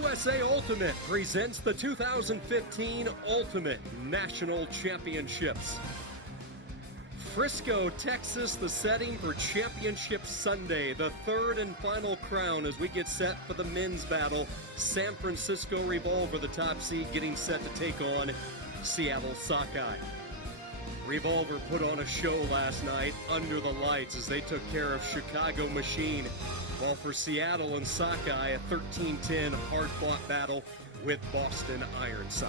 USA Ultimate presents the 2015 Ultimate National Championships. Frisco, Texas, the setting for Championship Sunday, the third and final crown as we get set for the men's battle. San Francisco Revolver, the top seed, getting set to take on Seattle Sockeye. Revolver put on a show last night under the lights as they took care of Chicago Machine. While for Seattle and Sockeye, a 13-10 hard-fought battle with Boston Ironside.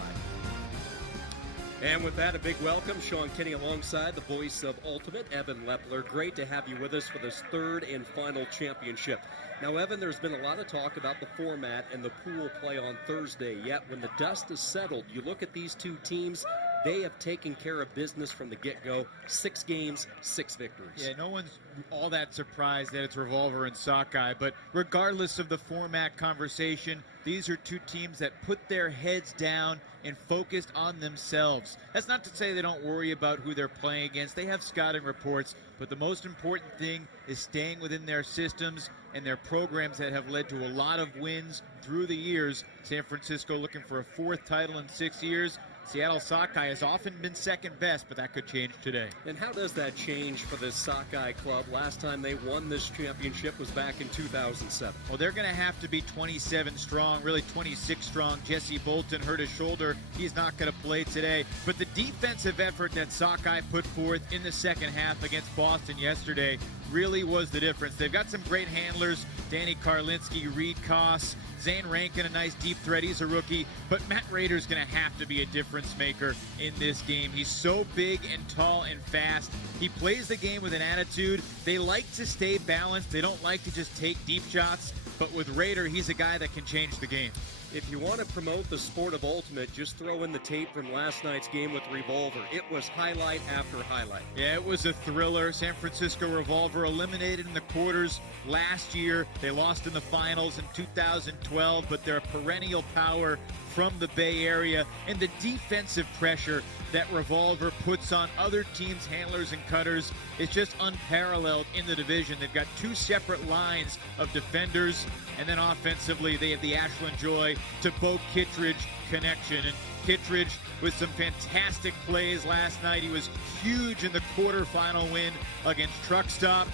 And with that, a big welcome. Sean Kinney alongside the voice of Ultimate, Evan Lepler. Great to have you with us for this third and final championship. Now, Evan, there's been a lot of talk about the format and the pool play on Thursday. Yet, when the dust is settled, you look at these two teams, they have taken care of business from the get-go. 6 games, 6 victories. Yeah, no one's all that surprised that it's Revolver and Sockeye, but regardless of the format conversation, these are two teams that put their heads down and focused on themselves. That's not to say they don't worry about who they're playing against. They have scouting reports, but the most important thing is staying within their systems and their programs that have led to a lot of wins through the years. San Francisco looking for a 4th title in 6 years. Seattle Sockeye has often been second best, but that could change today. And how does that change for this Sockeye club? Last time they won this championship was back in 2007. Well, they're going to have to be 27 strong, really 26 strong. Jesse Bolton hurt his shoulder. He's not going to play today. But the defensive effort that Sockeye put forth in the second half against Boston yesterday really was the difference. They've got some great handlers, Danny Karlinski, Reed Koss, Zane Rankin, a nice deep threat. He's a rookie, but Matt Rader's going to have to be a difference maker in this game. He's so big and tall and fast. He plays the game with an attitude. They like to stay balanced. They don't like to just take deep shots, but with Rader, he's a guy that can change the game. If you want to promote the sport of Ultimate, just throw in the tape from last night's game with Revolver. It was highlight after highlight. Yeah, it was a thriller. San Francisco Revolver eliminated in the quarters last year. They lost in the finals in 2012, but they're a perennial power from the Bay Area. And the defensive pressure that Revolver puts on other teams' handlers and cutters is just unparalleled in the division. They've got 2 separate lines of defenders, and then offensively they have the Ashland Joy to Bo Kittredge connection. And Kittredge with some fantastic plays last night. He was huge in the quarterfinal win against Truck Stop.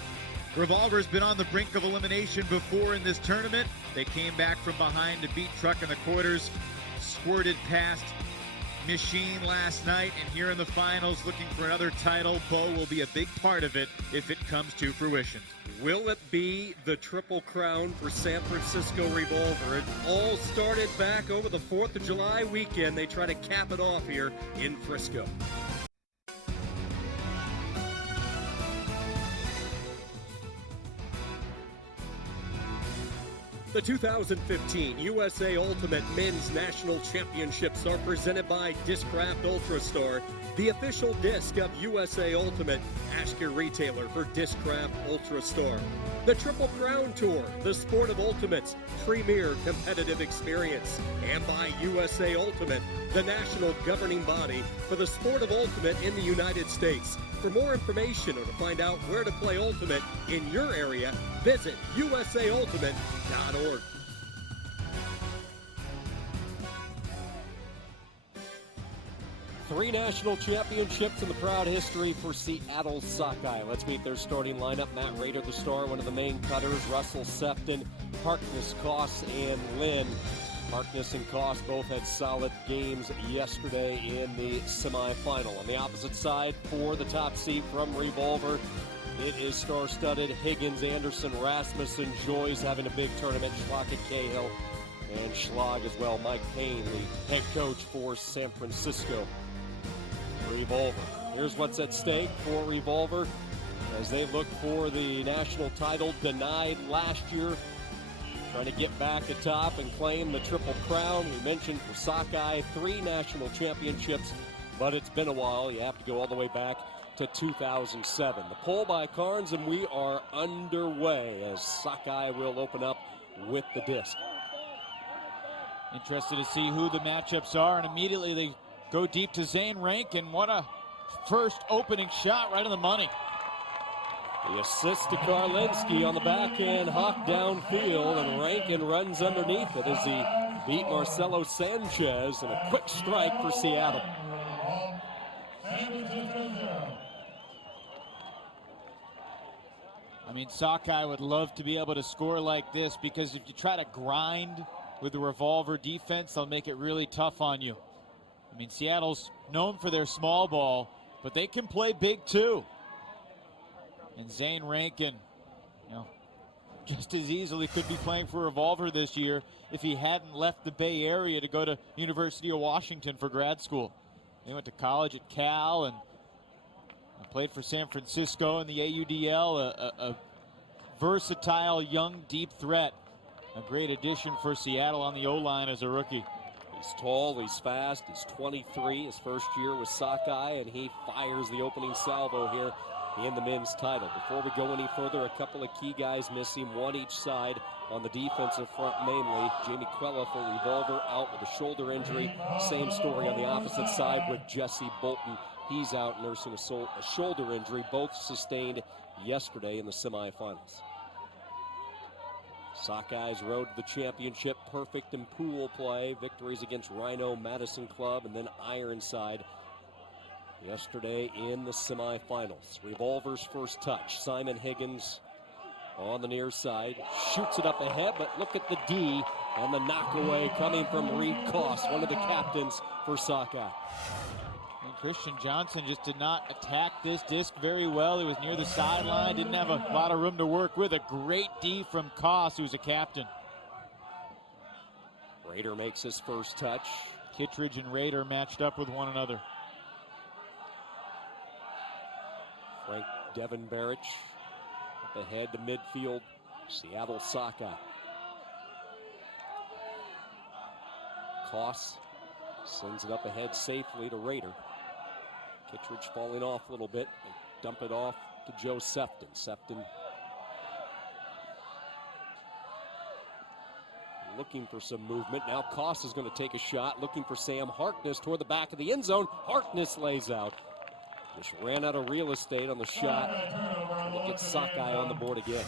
Revolver's been on the brink of elimination before in this tournament. They came back from behind to beat Truck in the quarters, squirted past Machine last night, and here in the finals looking for another title. Bo will be a big part of it if it comes to fruition. Will it be the Triple Crown for San Francisco Revolver? It all started back over the 4th of July weekend. They try to cap it off here in Frisco. The 2015 USA Ultimate Men's National Championships are presented by Discraft Ultrastar, the official disc of USA Ultimate. Ask your retailer for Discraft Ultrastar. The Triple Crown Tour, the sport of Ultimate's premier competitive experience. And by USA Ultimate, the national governing body for the sport of Ultimate in the United States. For more information or to find out where to play Ultimate in your area, visit usaultimate.org. Three national championships in the proud history for Seattle Sockeye. Let's meet their starting lineup. Matt Rader, the star, one of the main cutters. Russell Sefton, Harkness, Koss, and Lynn. Harkness and Koss both had solid games yesterday in the semifinal. On the opposite side, for the top seed from Revolver, it is star-studded Higgins, Anderson, Rasmussen, Joyce having a big tournament, Schlock and Cahill, and Schlag as well. Mike Payne, the head coach for San Francisco Revolver. Here's what's at stake for Revolver as they look for the national title denied last year. Trying to get back atop and claim the Triple Crown. We mentioned for Sockeye, 3 national championships, but it's been a while. You have to go all the way back to 2007. The poll by Carnes, and we are underway as Sockeye will open up with the disc. Interested to see who the matchups are, and immediately they go deep to Zane Rankin. What a first opening shot, right on the money. The assist to Karlinski on the backhand, hawk downfield, and Rankin runs underneath it as he beat Marcelo Sanchez, and a quick strike for Seattle. I mean, Sockeye would love to be able to score like this, because if you try to grind with the Revolver defense, they'll make it really tough on you. I mean, Seattle's known for their small ball, but they can play big too. And Zane Rankin, just as easily could be playing for Revolver this year if he hadn't left the Bay Area to go to University of Washington for grad school. He went to college at Cal and played for San Francisco in the AUDL, a versatile, young, deep threat. A great addition for Seattle on the O-line as a rookie. He's tall, he's fast, he's 23, his first year with Sockeye, and he fires the opening salvo here in the men's title. Before we go any further, a couple of key guys missing, one each side on the defensive front mainly. Jamie Quella for Revolver out with a shoulder injury. Same story on the opposite side with Jesse Bolton. He's out nursing a shoulder injury, both sustained yesterday in the semifinals. Sockeyes road to the championship, perfect in pool play. Victories against Rhino, Madison Club, and then Ironside yesterday in the semifinals. Revolver's first touch. Simon Higgins on the near side, shoots it up ahead, but look at the D and the knockaway coming from Reed Koss, one of the captains for Sockeye. And Christian Johnson just did not attack this disc very well. He was near the sideline, didn't have a lot of room to work with. A great D from Koss, who's a captain. Rader makes his first touch. Kittredge and Rader matched up with one another. Frank Devin Barrich up ahead to midfield. Seattle Sockeye. Koss sends it up ahead safely to Rader. Kittredge falling off a little bit. They dump it off to Joe Sefton. Sefton looking for some movement. Now Koss is going to take a shot, looking for Sam Harkness toward the back of the end zone. Harkness lays out. Just ran out of real estate on the shot. And it gets Sockeye on the board again.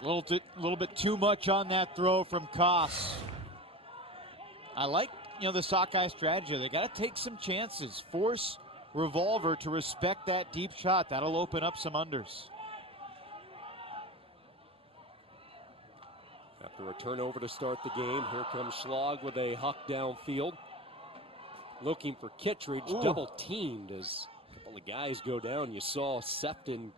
A little bit too much on that throw from Koss. I like, the Sockeye strategy. They got to take some chances. Force Revolver to respect that deep shot. That'll open up some unders. After a turnover to start the game, here comes Schlag with a huck downfield. Looking for Kittredge, double teamed as a couple of guys go down. You saw Sefton.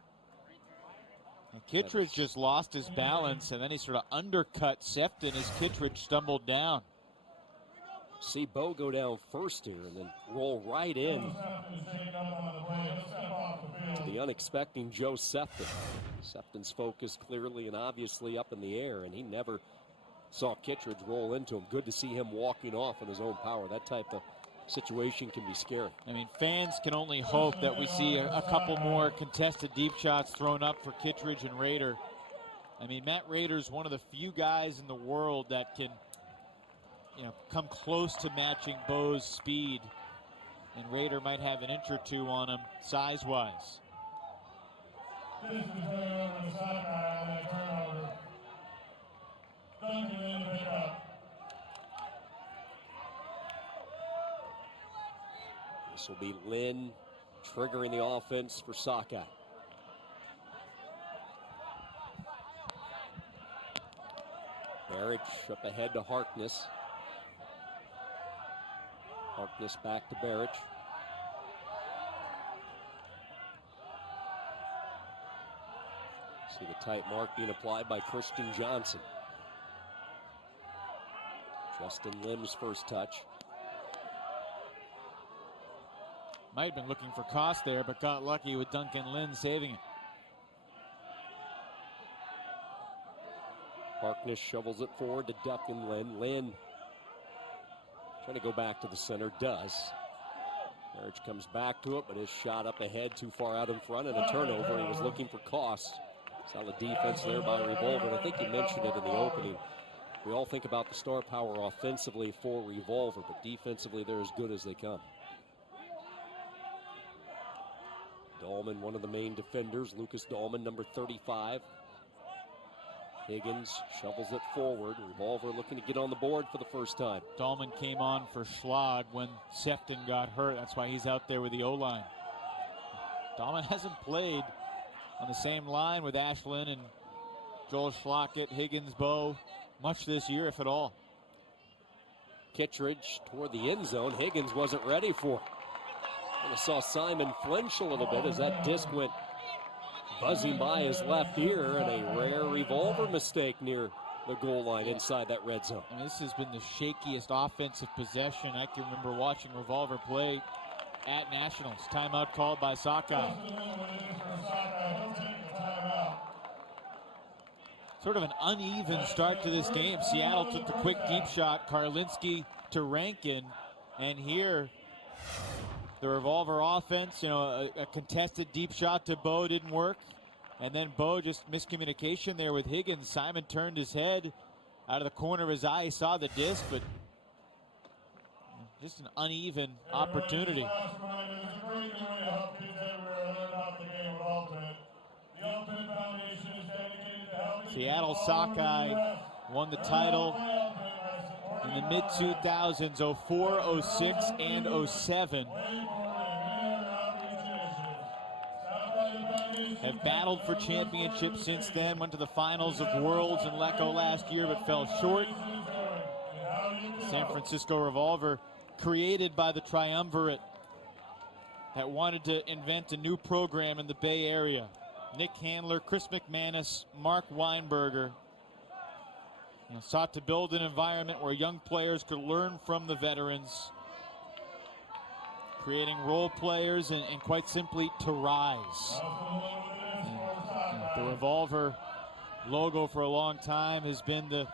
And Kittredge just lost his balance, and then he sort of undercut Sefton as Kittredge stumbled down. See Bo go down first here and then roll right in to the unexpected Joe Sefton. Sefton's focus clearly and obviously up in the air, and he never saw Kittredge roll into him. Good to see him walking off in his own power. That type of situation can be scary. I mean, fans can only hope that we see a couple more contested deep shots thrown up for Kittredge and Rader. I mean, Matt Rader's one of the few guys in the world that can, come close to matching Bo's speed. And Rader might have an inch or two on him size-wise. This will be Lynn triggering the offense for Sockeye. Barrich up ahead to Harkness. Harkness back to Barrich. See the tight mark being applied by Christian Johnson. Justin Lim's first touch. Might have been looking for Koss there, but got lucky with Duncan Lynn saving it. Harkness shovels it forward to Duncan Lynn. Lynn trying to go back to the center, does. Barrich comes back to it, but his shot up ahead too far out in front and a turnover. He was looking for Koss. Solid defense there by Revolver. And I think you mentioned it in the opening. We all think about the star power offensively for Revolver, but defensively they're as good as they come. Dahlman, one of the main defenders. Lucas Dahlman, number 35. Higgins shovels it forward. Revolver looking to get on the board for the first time. Dahlman came on for Schlag when Sefton got hurt. That's why he's out there with the O-line. Dahlman hasn't played on the same line with Ashland and Joel Schlockett, Higgins, Bowe much this year, if at all. Kittredge toward the end zone. Higgins wasn't ready for it. And I saw Simon flinch a little bit as that disc went buzzing by his left ear, and a rare Revolver mistake near the goal line inside that red zone. And this has been the shakiest offensive possession I can remember watching Revolver play at Nationals. Timeout called by Sockeye. Sort of an uneven start to this game. Seattle took the quick deep shot, Karlinski to Rankin, and here the Revolver offense, a contested deep shot to Bowe didn't work, and then Bowe just miscommunication there with Higgins. Simon turned his head out of the corner of his eye. He saw the disc, but just an uneven opportunity. Seattle Sockeye won the title in the mid-2000s, 04, 06, and 07. Have battled for championships since then, went to the finals of Worlds in Lecco last year, but fell short. San Francisco Revolver, created by the Triumvirate that wanted to invent a new program in the Bay Area. Nick Handler, Chris McManus, Mark Weinberger sought to build an environment where young players could learn from the veterans, creating role players and quite simply to rise. The Revolver logo for a long time has been the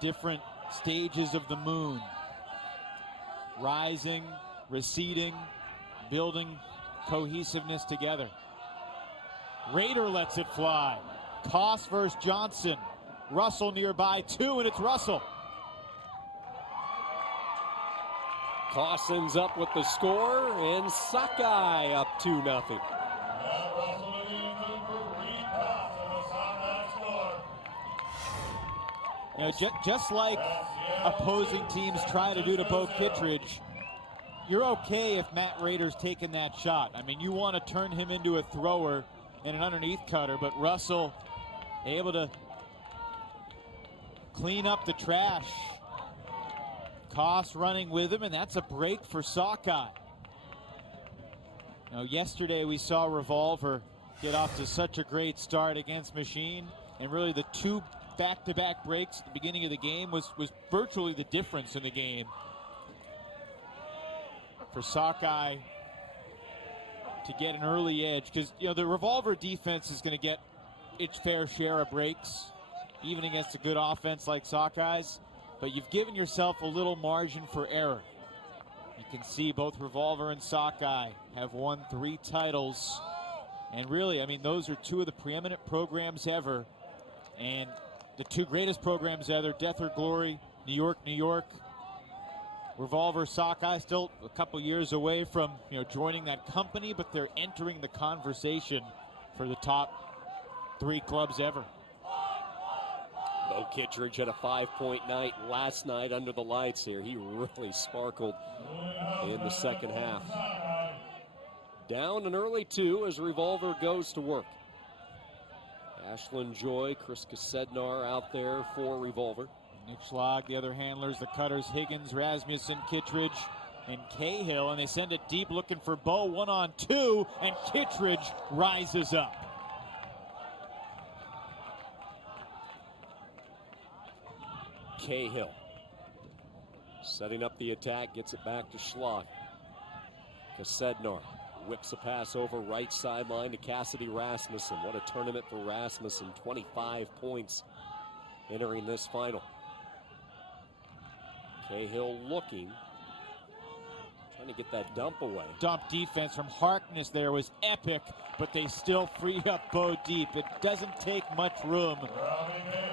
different stages of the moon. Rising, receding, building cohesiveness together. Raider lets it fly. Koss versus Johnson. Russell nearby, 2, and it's Russell. Koss ends up with the score, and Sockeye up 2-0. Just like opposing teams try to do to Bo Kittredge, you're okay if Matt Rader's taking that shot. I mean, you want to turn him into a thrower and an underneath cutter, but Russell able to clean up the trash. Koss running with him, and that's a break for Sockeye. Yesterday we saw Revolver get off to such a great start against Machine, and really the 2 back-to-back breaks at the beginning of the game was virtually the difference in the game for Sockeye to get an early edge, because the Revolver defense is going to get its fair share of breaks, even against a good offense like Sockeyes, but you've given yourself a little margin for error. You can see both Revolver and Sockeye have won 3 titles, and really, I mean, those are 2 of the preeminent programs ever, and the 2 greatest programs ever, Death or Glory, New York, New York. Revolver, Sockeye still a couple years away from joining that company, but they're entering the conversation for the top 3 clubs ever. Bo Kittredge had a 5-point night last night under the lights here. He really sparkled in the second half. Down an early 2 as Revolver goes to work. Ashland Joy, Chris Kasednar out there for Revolver. Nick Schlag, the other handlers, the cutters, Higgins, Rasmussen, Kittredge, and Cahill, and they send it deep looking for Bowe, 1-on-2, and Kittredge rises up. Cahill setting up the attack, gets it back to Schlag. Kasednar whips a pass over right sideline to Cassidy Rasmussen. What a tournament for Rasmussen, 25 points entering this final. Cahill looking, trying to get that dump away. Dump defense from Harkness there was epic, but they still free up Bowe deep. It doesn't take much room.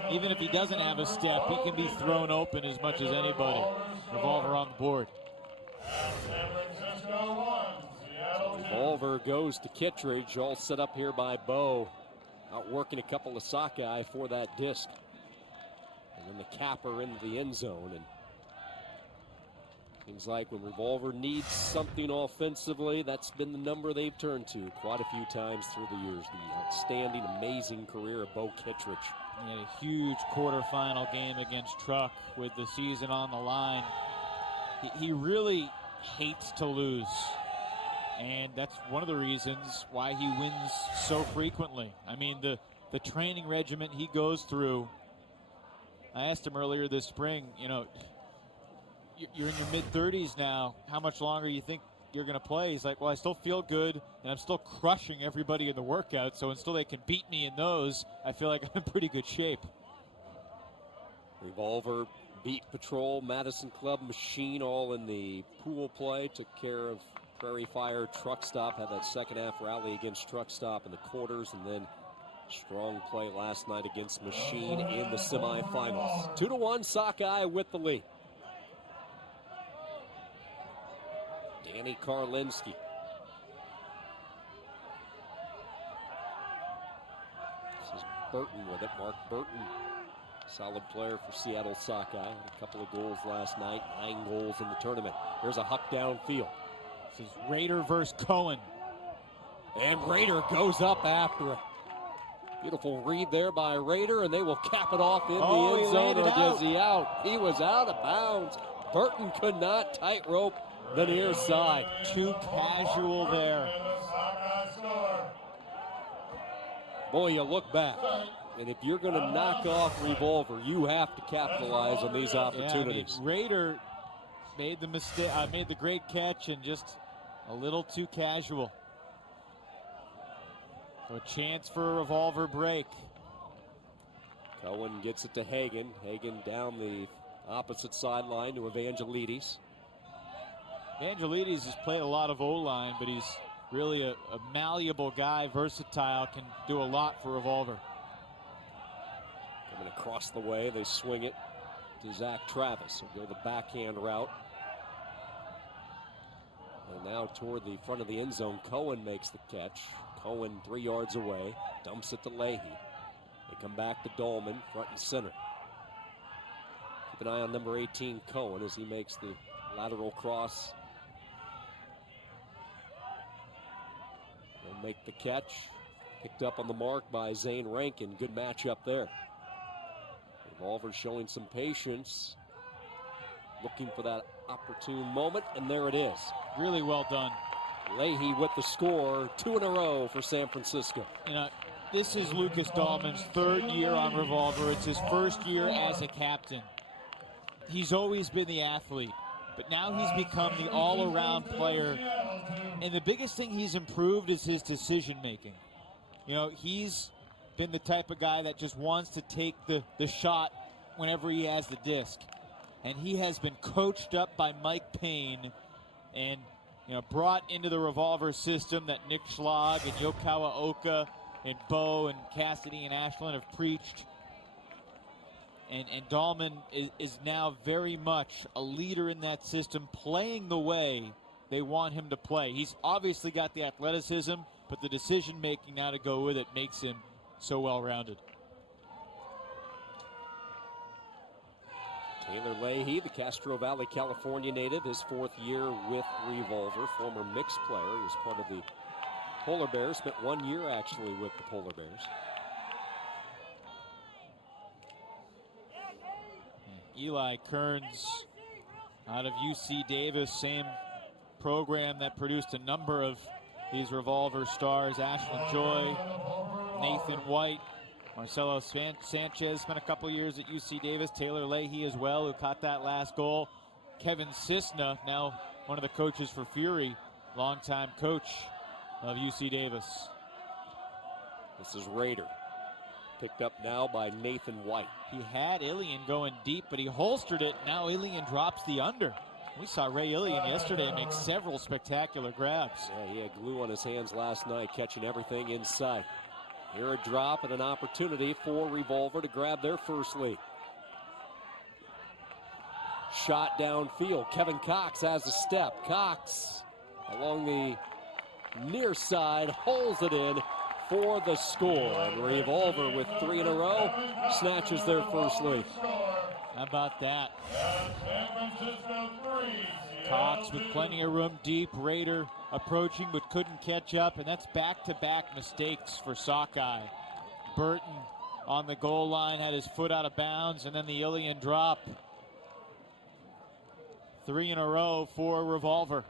Even if he doesn't have a step, he can be thrown open as much as anybody. Revolver on the board. Revolver goes to Kittredge, all set up here by Bowe. Out working a couple of Sockeye for that disc. And then the capper into the end zone. And seems like when Revolver needs something offensively, that's been the number they've turned to quite a few times through the years. The outstanding, amazing career of Bo Kittredge. He had a huge quarterfinal game against Truck with the season on the line. He really hates to lose. And that's one of the reasons why he wins so frequently. I mean, the training regimen he goes through. I asked him earlier this spring, you know, you're in your mid-30s now. How much longer you think you're going to play? He's like, well, I still feel good, and I'm still crushing everybody in the workout, so until they can beat me in those, I feel like I'm in pretty good shape. Revolver beat Patrol, Madison Club, Machine, all in the pool play. Took care of Prairie Fire, Truck Stop. Had that second half rally against Truck Stop in the quarters, and then strong play last night against Machine in the semifinals. 2-1 Sockeye with the lead. Danny Karlinski. This is Burton with it. Mark Burton, solid player for Seattle Sockeye. A couple of goals last night, 9 goals in the tournament. There's a huck downfield. This is Rader versus Cohen. And Rader goes up after it. Beautiful read there by Rader, and they will cap it off in the end zone. Or does he out? He was out of bounds. Burton could not tightrope the near side. Too casual there. Boy, you look back, and if you're going to knock off Revolver, you have to capitalize on these opportunities. Yeah, I mean, Rader made the mistake, made the great catch, and just a little too casual. So a chance for a Revolver break. Cohen gets it to Hagan. Hagan down the opposite sideline to Evangelides. Evangelides has played a lot of O-line, but he's really a malleable guy, versatile, can do a lot for Revolver. Coming across the way, they swing it to Zach Travis. He'll go the backhand route. And now toward the front of the end zone, Cohen makes the catch. Cohen 3 yards away, dumps it to Leahy. They come back to Dahlman, front and center. Keep an eye on number 18, Cohen, as he makes the lateral cross. They'll make the catch. Picked up on the mark by Zane Rankin. Good matchup there. Revolver showing some patience. Looking for that opportune moment, and there it is. Really well done. Leahy with the score, 2 in a row for San Francisco. You know, this is Lucas Dahlman's 3rd year on Revolver. It's his 1st year as a captain. He's always been the athlete, but now he's become the all-around player. And the biggest thing he's improved is his decision-making. You know, he's been the type of guy that just wants to take the shot whenever he has the disc. And he has been coached up by Mike Payne and, you know, brought into the Revolver system that Nick Schlag and Yokawa Oka and Bo and Cassidy and Ashland have preached. And Dahlman is now very much a leader in that system, playing the way they want him to play. He's obviously got the athleticism, but the decision-making now to go with it makes him so well-rounded. Taylor Leahy, the Castro Valley, California native, his 4th year with Revolver, former mixed player. He was part of the Polar Bears, spent 1 year actually with the Polar Bears. Eli Kearns out of UC Davis, same program that produced a number of these Revolver stars. Ashland Joy, Nathan White, Marcelo Sanchez spent a couple years at UC Davis. Taylor Leahy as well, who caught that last goal. Kevin Cisna, now one of the coaches for Fury, longtime coach of UC Davis. This is Rader. Picked up now by Nathan White. He had Ilian going deep, but he holstered it. Now Ilian drops the under. We saw Ray Ilian yesterday make several spectacular grabs. Yeah, he had glue on his hands last night, catching everything inside. Here a drop and an opportunity for Revolver to grab their first lead. Shot downfield. Kevin Cox has a step. Cox along the near side holds it in. for the score. And Revolver with 3 in a row snatches their first lead. How about that? Cox with plenty of room deep. Raider approaching but couldn't catch up, and that's back-to-back mistakes for Sockeye. Burton on the goal line had his foot out of bounds, and then the Ilion drop. 3 in a row for Revolver.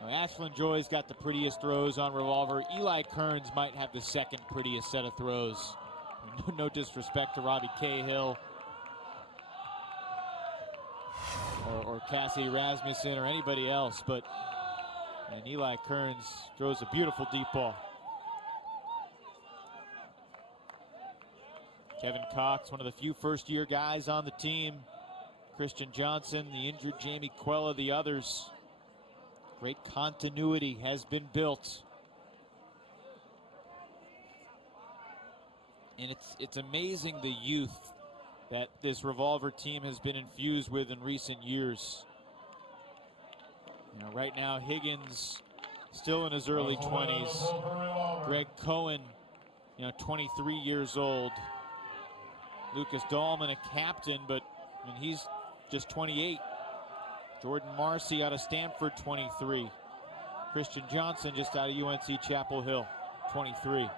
Now, Ashlyn Joy's got the prettiest throws on Revolver. Eli Kearns might have the second prettiest set of throws. No disrespect to Robbie Cahill or Cassidy Rasmussen or anybody else, but and Eli Kearns throws a beautiful deep ball. Kevin Cox, one of the few first-year guys on the team. Christian Johnson, the injured Jamie Quella, the others. Great continuity has been built. And it's amazing the youth that this Revolver team has been infused with in recent years. You know, right now, Higgins still in his early 20s. Greg Cohen, 23 years old. Lucas Dahlman, a captain, but he's just 28. Jordan Marcy out of Stanford, 23. Christian Johnson just out of UNC Chapel Hill, 23.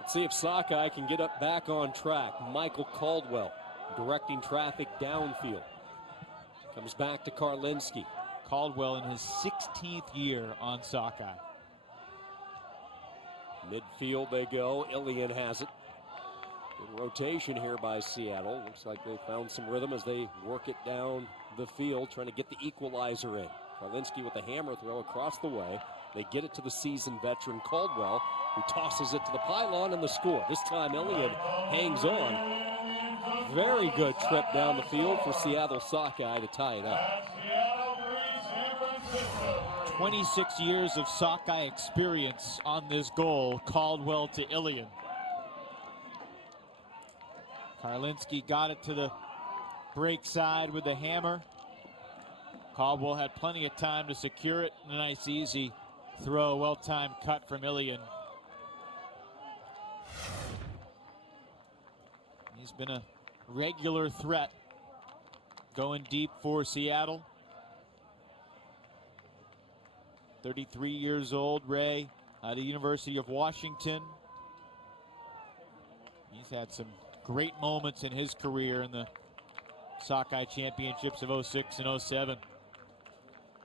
Let's see if Sockeye can get up back on track. Michael Caldwell directing traffic downfield. Comes back to Karlinski. Caldwell in his 16th year on Sockeye. Midfield they go. Ilion has it. Good rotation here by Seattle. Looks like they found some rhythm as they work it down the field, trying to get the equalizer in. Karlinski with a hammer throw across the way. They get it to the seasoned veteran Caldwell, who tosses it to the pylon, and the score. This time Ilion hangs on. Very good trip down the field for Seattle Sockeye to tie it up. 26 years of Sockeye experience on this goal. Caldwell to Ilion. Karlinski got it to the break side with the hammer. Caldwell had plenty of time to secure it. A nice, easy throw. Well-timed cut from Ilion. He's been a regular threat going deep for Seattle. 33 years old, Ray, out of the University of Washington. He's had some great moments in his career in the Sockeye Championships of 06 and 07.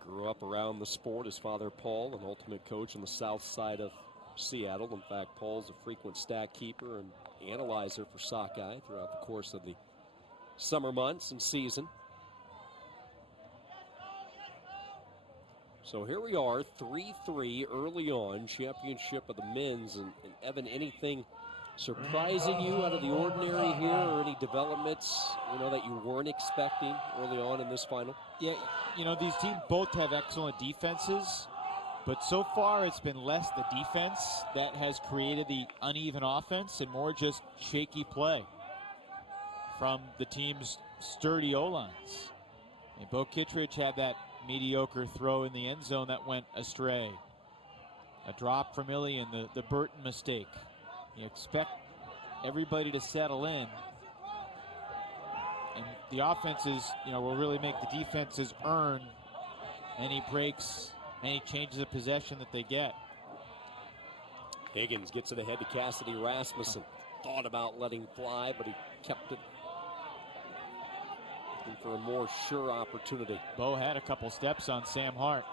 Grew up around the sport. His father, Paul, an ultimate coach on the south side of Seattle. In fact, Paul's a frequent stat keeper and analyzer for Sockeye throughout the course of the summer months and season. So here we are, 3-3 early on, championship of the men's. And Evan, anything surprising you out of the ordinary here, or any developments, that you weren't expecting early on in this final? Yeah, these teams both have excellent defenses, but so far it's been less the defense that has created the uneven offense and more just shaky play from the team's sturdy O-lines. And Bo Kittredge had that mediocre throw in the end zone that went astray. A drop from Ilion, the Burton mistake. You expect everybody to settle in, and the offenses, will really make the defenses earn any breaks, any changes of possession that they get. Higgins gets it ahead to Cassidy Rasmussen. Thought about letting fly, but he kept it. Looking for a more sure opportunity. Bo had a couple steps on Sam Hart.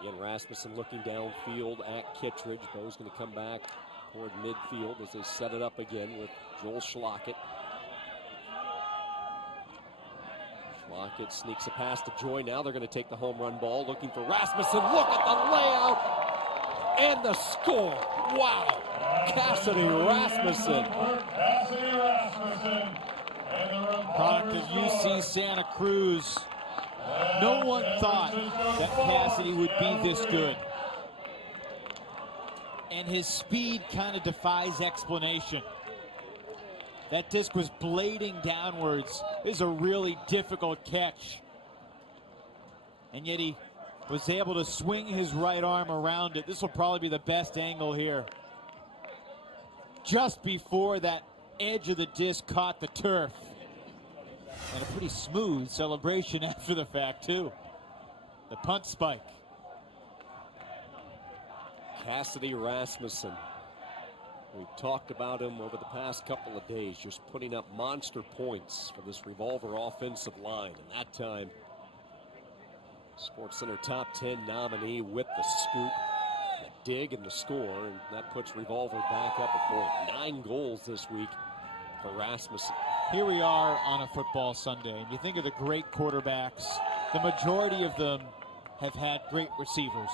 Again, Rasmussen looking downfield at Kittredge. Bo's going to come back toward midfield as they set it up again with Joel Schlockett. Schlockett sneaks a pass to Joy. Now they're going to take the home run ball, looking for Rasmussen. Look at the layout and the score. Wow. Cassidy Rasmussen. Product of UC Santa Cruz. No one thought that Cassidy would be this good. And his speed kind of defies explanation. That disc was blading downwards. This is a really difficult catch. And yet he was able to swing his right arm around it. This will probably be the best angle here. Just before that edge of the disc caught the turf. And a pretty smooth celebration after the fact, too. The punt spike. Cassidy Rasmussen. We've talked about him over the past couple of days, just putting up monster points for this Revolver offensive line. And that time, SportsCenter top 10 nominee with the scoop, the dig, and the score. And that puts Revolver back up a point. 9 goals this week for Rasmussen. Here we are on a football Sunday, and you think of the great quarterbacks. The majority of them have had great receivers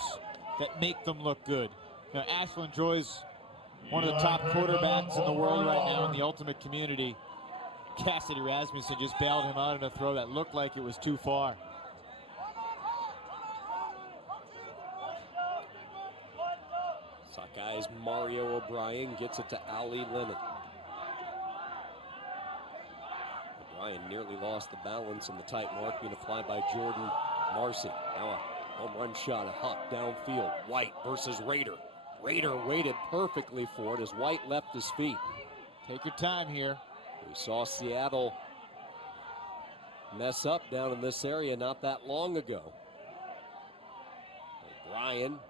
that make them look good. Now, Ashland Joy's one of the top quarterbacks in the world right now in the ultimate community. Cassidy Rasmussen just bailed him out on a throw that looked like it was too far. Sockeyes Mario O'Brien gets it to Ali Lennon. O'Brien nearly lost the balance in the tight mark being applied by Jordan Marcy. Now a home run shot, a hop downfield. White versus Rader. Rader waited perfectly for it as White left his feet. Take your time here. We saw Seattle mess up down in this area not that long ago. O'Brien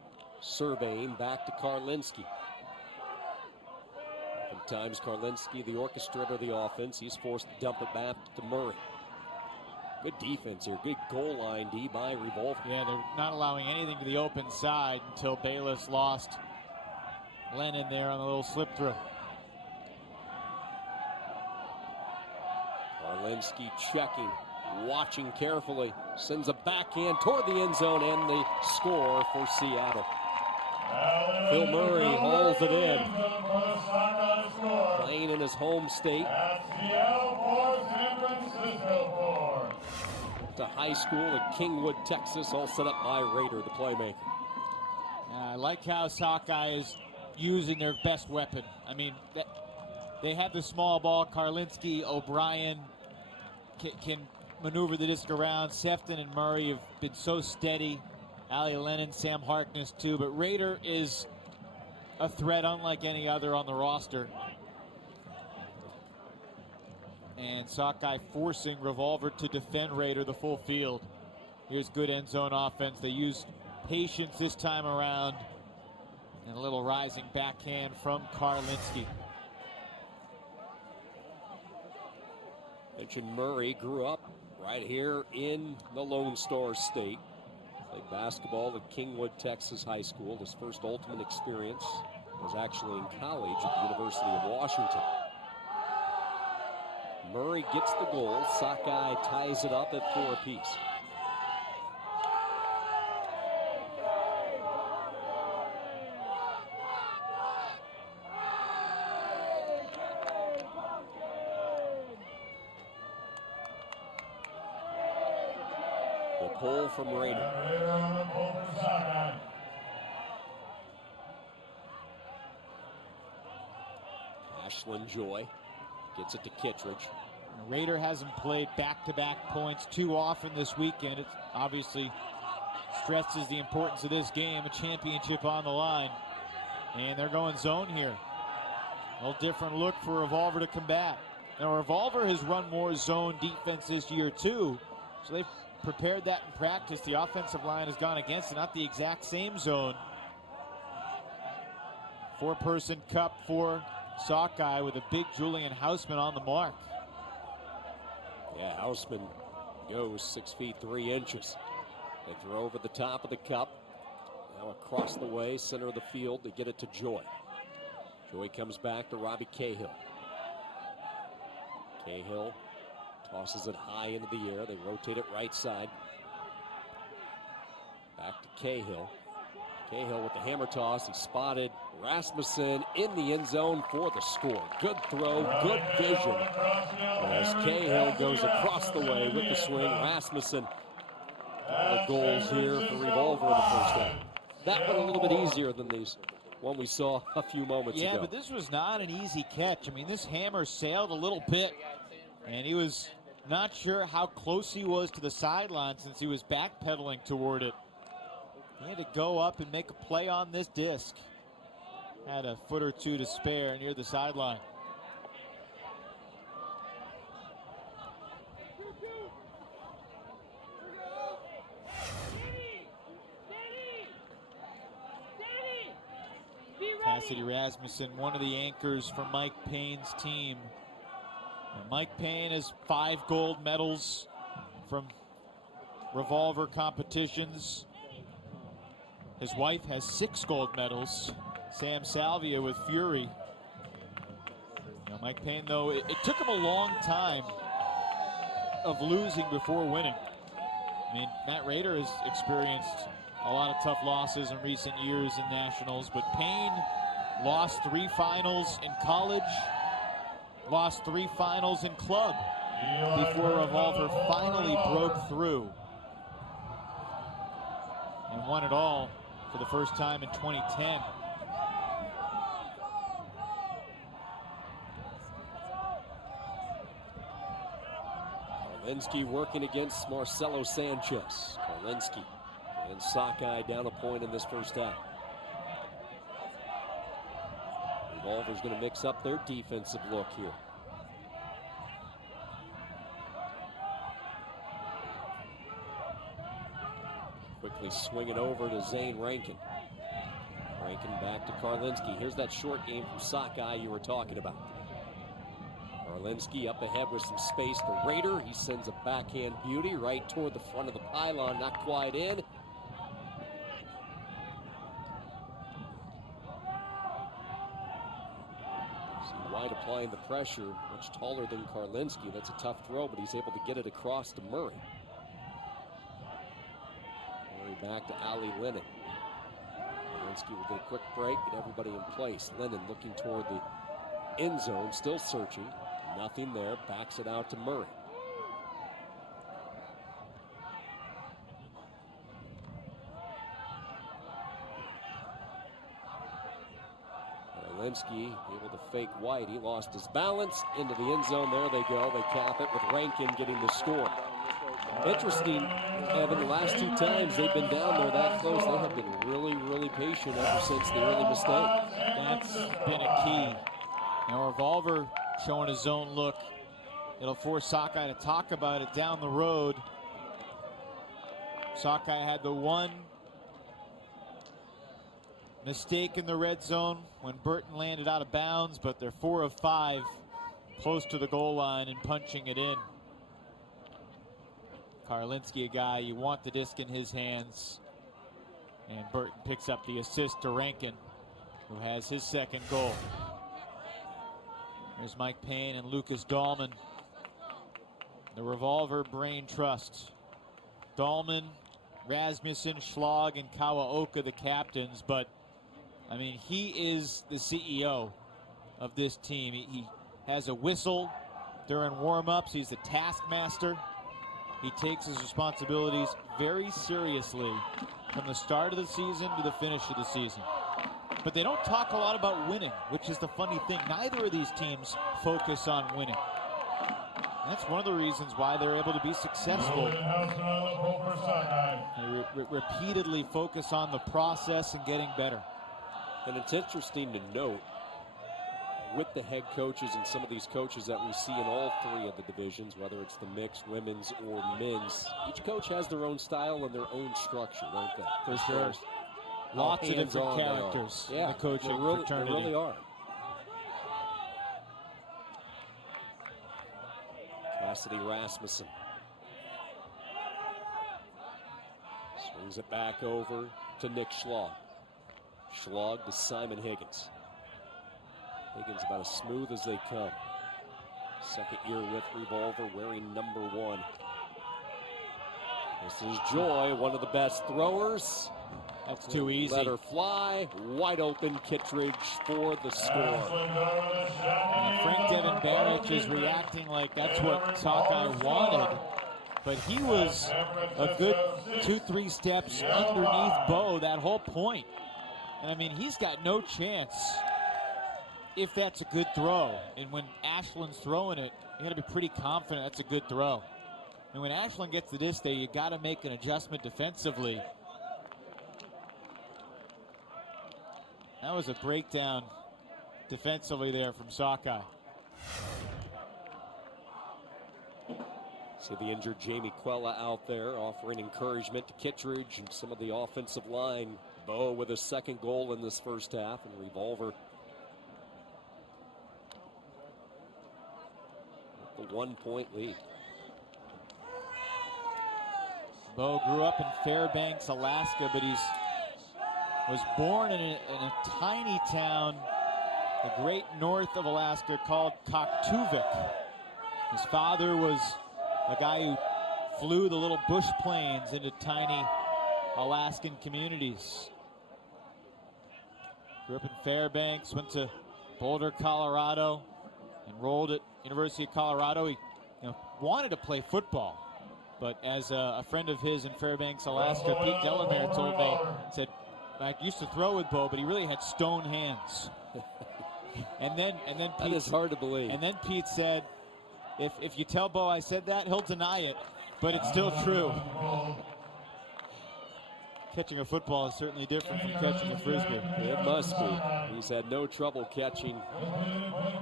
surveying back to Karlinski. Oftentimes Karlinski, the orchestrator of the offense, he's forced to dump it back to Murray. Good defense here, good goal line D by Revolver. Yeah, they're not allowing anything to the open side until Bayless lost Lennon there on a little slip through. Karlinski checking, watching carefully, sends a backhand toward the end zone and the score for Seattle. Phil Murray hauls it in. Playing in his home state. To high school at Kingwood, Texas, all set up by Rader, the playmaker. I like how Sockeye is using their best weapon. I mean, they have the small ball. Karlinski, O'Brien can maneuver the disc around. Sefton and Murray have been so steady. Ali Lennon, Sam Harkness too, but Rader is a threat unlike any other on the roster. And Sockeye forcing Revolver to defend Rader the full field. Here's good end zone offense. They used patience this time around. And a little rising backhand from Karlinski. Mentioned Murray grew up right here in the Lone Star State. Played basketball at Kingwood, Texas High School. His first ultimate experience was actually in college at the University of Washington. Murray gets the goal. Sockeye ties it up at 4 apiece. The pull from Rader. Ashland Joy gets it to Kittredge. Rader hasn't played back-to-back points too often this weekend. It obviously stresses the importance of this game, a championship on the line. And they're going zone here. A little different look for Revolver to combat. Now, Revolver has run more zone defense this year, too. So they've prepared that in practice. The offensive line has gone against it, not the exact same zone. 4-person cup for Sockeye with a big Julian Hausman on the mark. Yeah, Hausman goes 6 feet 3 inches. They throw over the top of the cup. Now across the way, center of the field, they get it to Joy. Joy comes back to Robbie Cahill. Cahill tosses it high into the air. They rotate it right side. Back to Cahill. Cahill with the hammer toss. He spotted Rasmussen in the end zone for the score. Good throw, good vision. As Cahill goes across the way with the swing. Rasmussen, all the goals here for Revolver in the first half. That one a little bit easier than these one we saw a few moments ago. Yeah, but this was not an easy catch. I mean, this hammer sailed a little bit, and he was not sure how close he was to the sideline since he was backpedaling toward it. He had to go up and make a play on this disc. Had a foot or two to spare near the sideline. Cassidy Rasmussen, one of the anchors for Mike Payne's team. And Mike Payne has 5 gold medals from revolver competitions. His wife has 6 gold medals. Sam Salvia with Fury. Now Mike Payne, though, it took him a long time of losing before winning. I mean, Matt Rader has experienced a lot of tough losses in recent years in nationals, but Payne lost 3 finals in college, lost 3 finals in club before Revolver finally broke through and won it all for the first time in 2010. Karlinski working against Marcelo Sanchez. Karlinski and Sockeye down a point in this first half. Revolver's going to mix up their defensive look here. Quickly swinging over to Zane Rankin. Rankin back to Karlinski. Here's that short game from Sockeye you were talking about. Karlinski up ahead with some space for Rader. He sends a backhand beauty right toward the front of the pylon, not quite in. White applying the pressure, much taller than Karlinski. That's a tough throw, but he's able to get it across to Murray. Murray back to Ali Lennon. Karlinski will get a quick break, get everybody in place. Lennon looking toward the end zone, still searching. Nothing there, backs it out to Murray. Karlinski able to fake White. He lost his balance into the end zone. There they go. They cap it with Rankin getting the score. Interesting, Evan, the last 2 times they've been down there that close, they have been really, really patient ever since the early mistake. That's been a key. Now Revolver showing his own look. It'll force Sockeye to talk about it down the road. Sockeye had the one mistake in the red zone when Burton landed out of bounds, but they're 4 of 5 close to the goal line and punching it in. Karlinski, a guy you want the disc in his hands, and Burton picks up the assist to Rankin, who has his 2nd goal. There's Mike Payne and Lucas Dahlman. The Revolver brain trust. Dahlman, Rasmussen, Schlag, and Kawaoka, the captains, but I mean, he is the CEO of this team. He has a whistle during warm-ups. He's the taskmaster. He takes his responsibilities very seriously from the start of the season to the finish of the season. But they don't talk a lot about winning, which is the funny thing. Neither of these teams focus on winning. And that's one of the reasons why they're able to be successful. They repeatedly focus on the process and getting better. And it's interesting to note, with the head coaches and some of these coaches that we see in all 3 of the divisions, whether it's the mixed, women's, or men's, each coach has their own style and their own structure, don't they? For sure. Lots of different characters in the coaching fraternity. They really are. Cassidy Rasmussen swings it back over to Nick Schlag. Schlag to Simon Higgins. Higgins about as smooth as they come. 2nd year with Revolver, wearing number 1. This is Joy, one of the best throwers. That's too easy. Let her fly. Wide open Kittredge for the score. Frank Devin Barrich is reacting like that's what Sockeye wanted. But he was a good 2-3 steps underneath Bo that whole point. And I mean, he's got no chance if that's a good throw. And when Ashland's throwing it, you got to be pretty confident that's a good throw. And when Ashland gets the disc there, you got to make an adjustment defensively. That was a breakdown defensively there from Sockeye. See the injured Jamie Quella out there offering encouragement to Kittredge and some of the offensive line. Bo with a second goal in this first half, and Revolver with the 1-point lead. Bo grew up in Fairbanks, Alaska, but was born in a tiny town, the great north of Alaska, called Koktuvik. His father was a guy who flew the little bush planes into tiny Alaskan communities. Grew up in Fairbanks, went to Boulder, Colorado, enrolled at University of Colorado. He wanted to play football, but as a friend of his in Fairbanks, Alaska, Pete Delamere, told me, said, I used to throw with Bo, but he really had stone hands. and then Pete, that is hard to believe. And then Pete said, if you tell Bo I said that, he'll deny it, but it's still true. Catching a football is certainly different from catching a Frisbee. It must be. He's had no trouble catching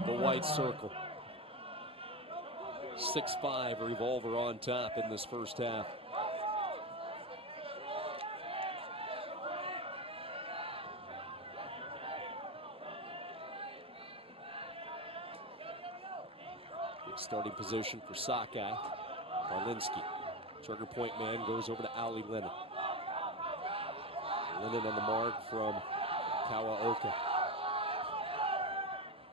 the white circle. 6'5", Revolver on top in this first half. Starting position for Sockeye. Karlinski. Trigger point man goes over to Ali Lennon. Lennon on the mark from Kawaoka.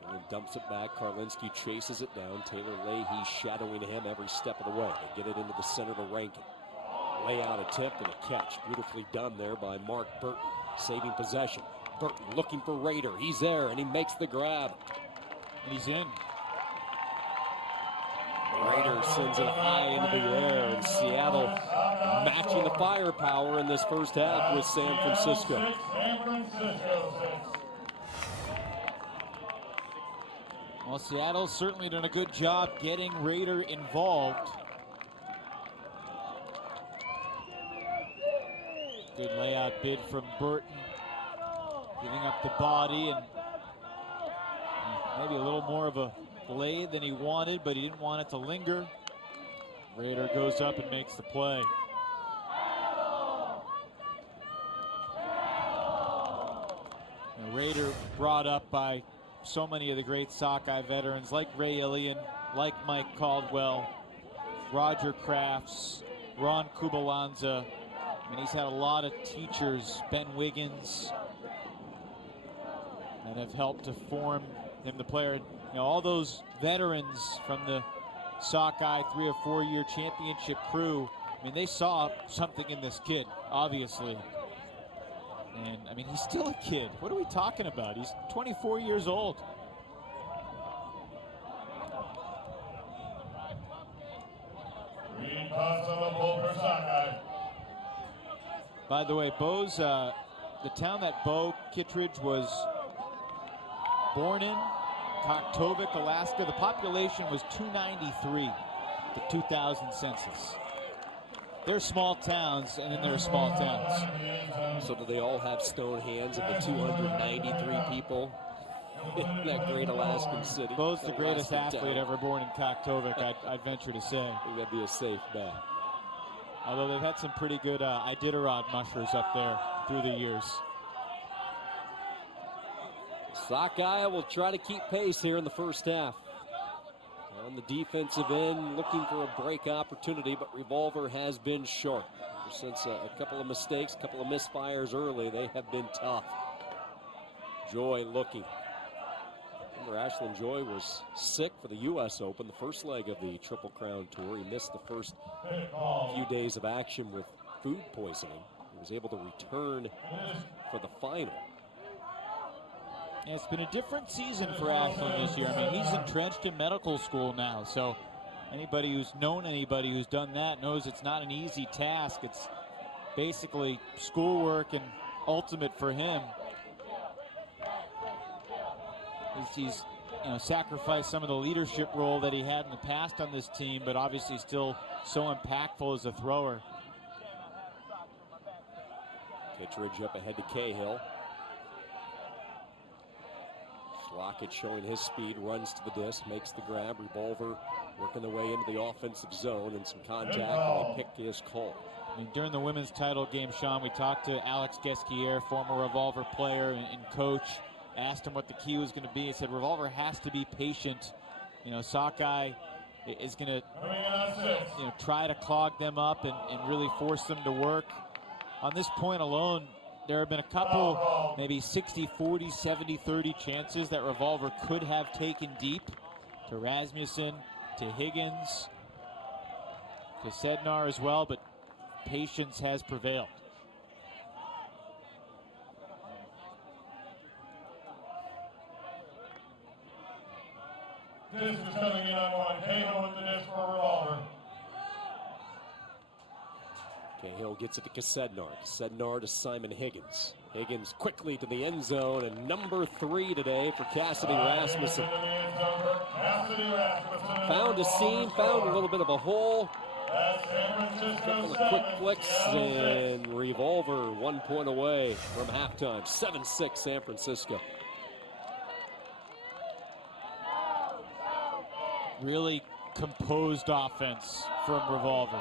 And dumps it back. Karlinski chases it down. Taylor Leahy shadowing him every step of the way. They get it into the center to Rankin. Layout attempt and a catch. Beautifully done there by Mark Burton. Saving possession. Burton looking for Rader. He's there and he makes the grab. And he's in. Rader sends it high into the air, and Seattle matching the firepower in this first half with San Francisco. Well, Seattle's certainly done a good job getting Rader involved. Good layout bid from Burton, giving up the body and maybe a little more of a blade than he wanted, but he didn't want it to linger. Rader goes up and makes the play. And Rader brought up by so many of the great Sockeye veterans like Ray Ilian, like Mike Caldwell, Roger Crafts, Ron Kubalanza. I mean, he's had a lot of teachers, Ben Wiggins, that have helped to form him the player. All those veterans from the Sockeye 3 or 4 year championship crew, I mean, they saw something in this kid, obviously. And, I mean, he's still a kid. What are we talking about? He's 24 years old. By the way, Bo's, the town that Bo Kittredge was born in, Koktuvik, Alaska, the population was 293, the 2000 census. They're small towns, and then there are small towns. So do they all have stone hands of the 293 people in that great Alaskan city? Bo's the greatest athlete ever born in Koktuvik, I'd venture to say. I think that'd be a safe bet. Although they've had some pretty good Iditarod mushers up there through the years. Sockeye will try to keep pace here in the first half. On the defensive end, looking for a break opportunity, but Revolver has been sharp. Since a couple of mistakes, a couple of misfires early, they have been tough. Joy looking. Remember, Ashland Joy was sick for the U.S. Open, the first leg of the Triple Crown Tour. He missed the first few days of action with food poisoning. He was able to return for the final. Yeah, it's been a different season for Ashland this year. I mean, he's entrenched in medical school now, so anybody who's known anybody who's done that knows it's not an easy task. It's basically schoolwork and ultimate for him. He's sacrificed some of the leadership role that he had in the past on this team, but obviously still so impactful as a thrower. Kittredge up ahead to Cahill. Schlockett showing his speed, runs to the disc, makes the grab. Revolver working the way into the offensive zone, and some contact, and a pick is called. I mean, during the women's title game, Sean, we talked to Alex Gesquier, former Revolver player and coach. Asked him what the key was going to be. He said Revolver has to be patient. Sockeye is going to try to clog them up and really force them to work. On this point alone, there have been a couple, maybe 60-40, 70-30 chances that Revolver could have taken deep to Rasmussen, to Higgins, to Sednar as well, but patience has prevailed. This is coming in on one. Cahill with the disc for Revolver. Cahill gets it to Sednar. Sednar to Simon Higgins. Higgins quickly to the end zone, and number 3 today for Cassidy Rasmussen. Found a seam, found a little bit of a hole. Couple of quick flicks, and Revolver 1 point away from halftime. 7-6 San Francisco. Really composed offense from Revolver.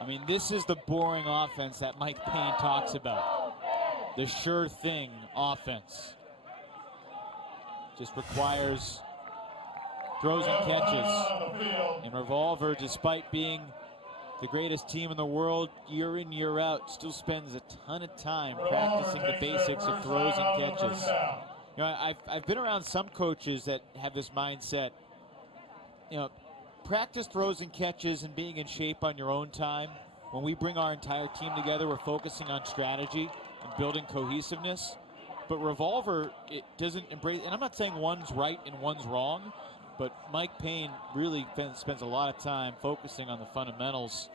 I mean, this is the boring offense that Mike Payne talks about. The sure thing offense. Just requires throws and catches. And Revolver, despite being the greatest team in the world year in, year out, still spends a ton of time practicing the basics of throws and catches. I've been around some coaches that have this mindset. Practice throws and catches and being in shape on your own time. When we bring our entire team together, we're focusing on strategy and building cohesiveness. But Revolver, it doesn't embrace, and I'm not saying one's right and one's wrong, but Mike Payne really spends a lot of time focusing on the fundamentals.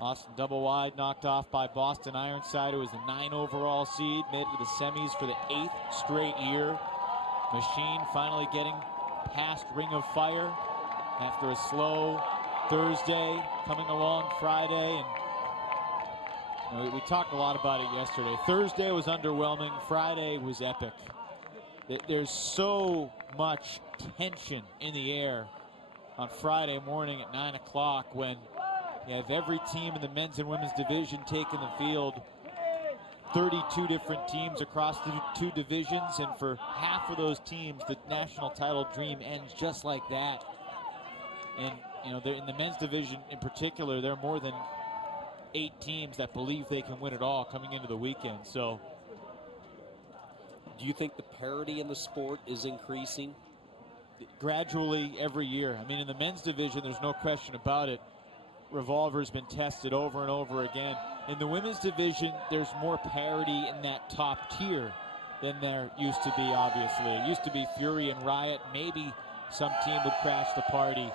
Austin double wide, knocked off by Boston Ironside, who was the 9 overall seed, made it to the semis for the 8th straight year. Machine finally getting past Ring of Fire after a slow Thursday, coming along Friday. And we talked a lot about it yesterday. Thursday was underwhelming. Friday was epic. There's so much tension in the air on Friday morning at 9 o'clock when you have every team in the men's and women's division taking the field. 32 different teams across the 2 divisions, and for half of those teams, the national title dream ends just like that. And they're in the men's division in particular, there are more than 8 teams that believe they can win it all coming into the weekend. So, do you think the parity in the sport is increasing? Gradually every year. I mean, in the men's division, there's no question about it. Revolver's been tested over and over again. In the women's division, there's more parity in that top tier than there used to be, obviously. It used to be Fury and Riot. Maybe some team would crash the party.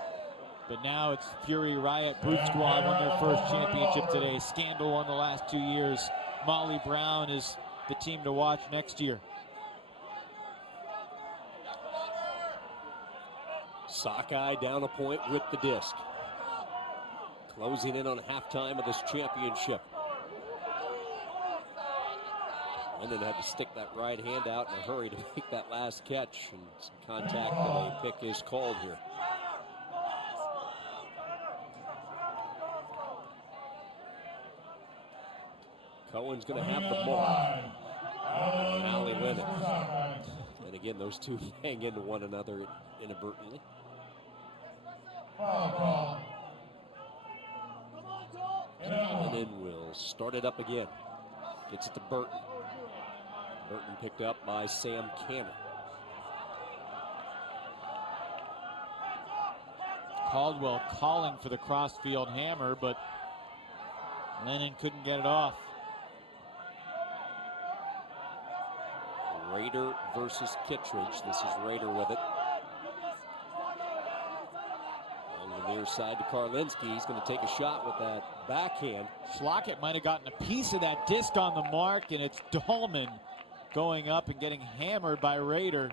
But now it's Fury, Riot, Brute Squad won their first championship today. Scandal won the last 2 years. Molly Brown is the team to watch next year. Sockeye down a point with the disc. Closing in on halftime of this championship. London had to stick that right hand out in a hurry to make that last catch, and some contact, and a pick is called here. Cohen's going to have the mark. And Allie Lennon. And again, those two hang into one another inadvertently. And then will start it up again. Gets it to Burton. Burton picked up by Sam Cannon. Caldwell calling for the crossfield hammer, but Lennon couldn't get it off. Rader versus Kittredge. This is Rader with it. On the near side to Karlinski. He's going to take a shot with that backhand. Schlockett might have gotten a piece of that disc on the mark, and it's Dahlman going up and getting hammered by Rader,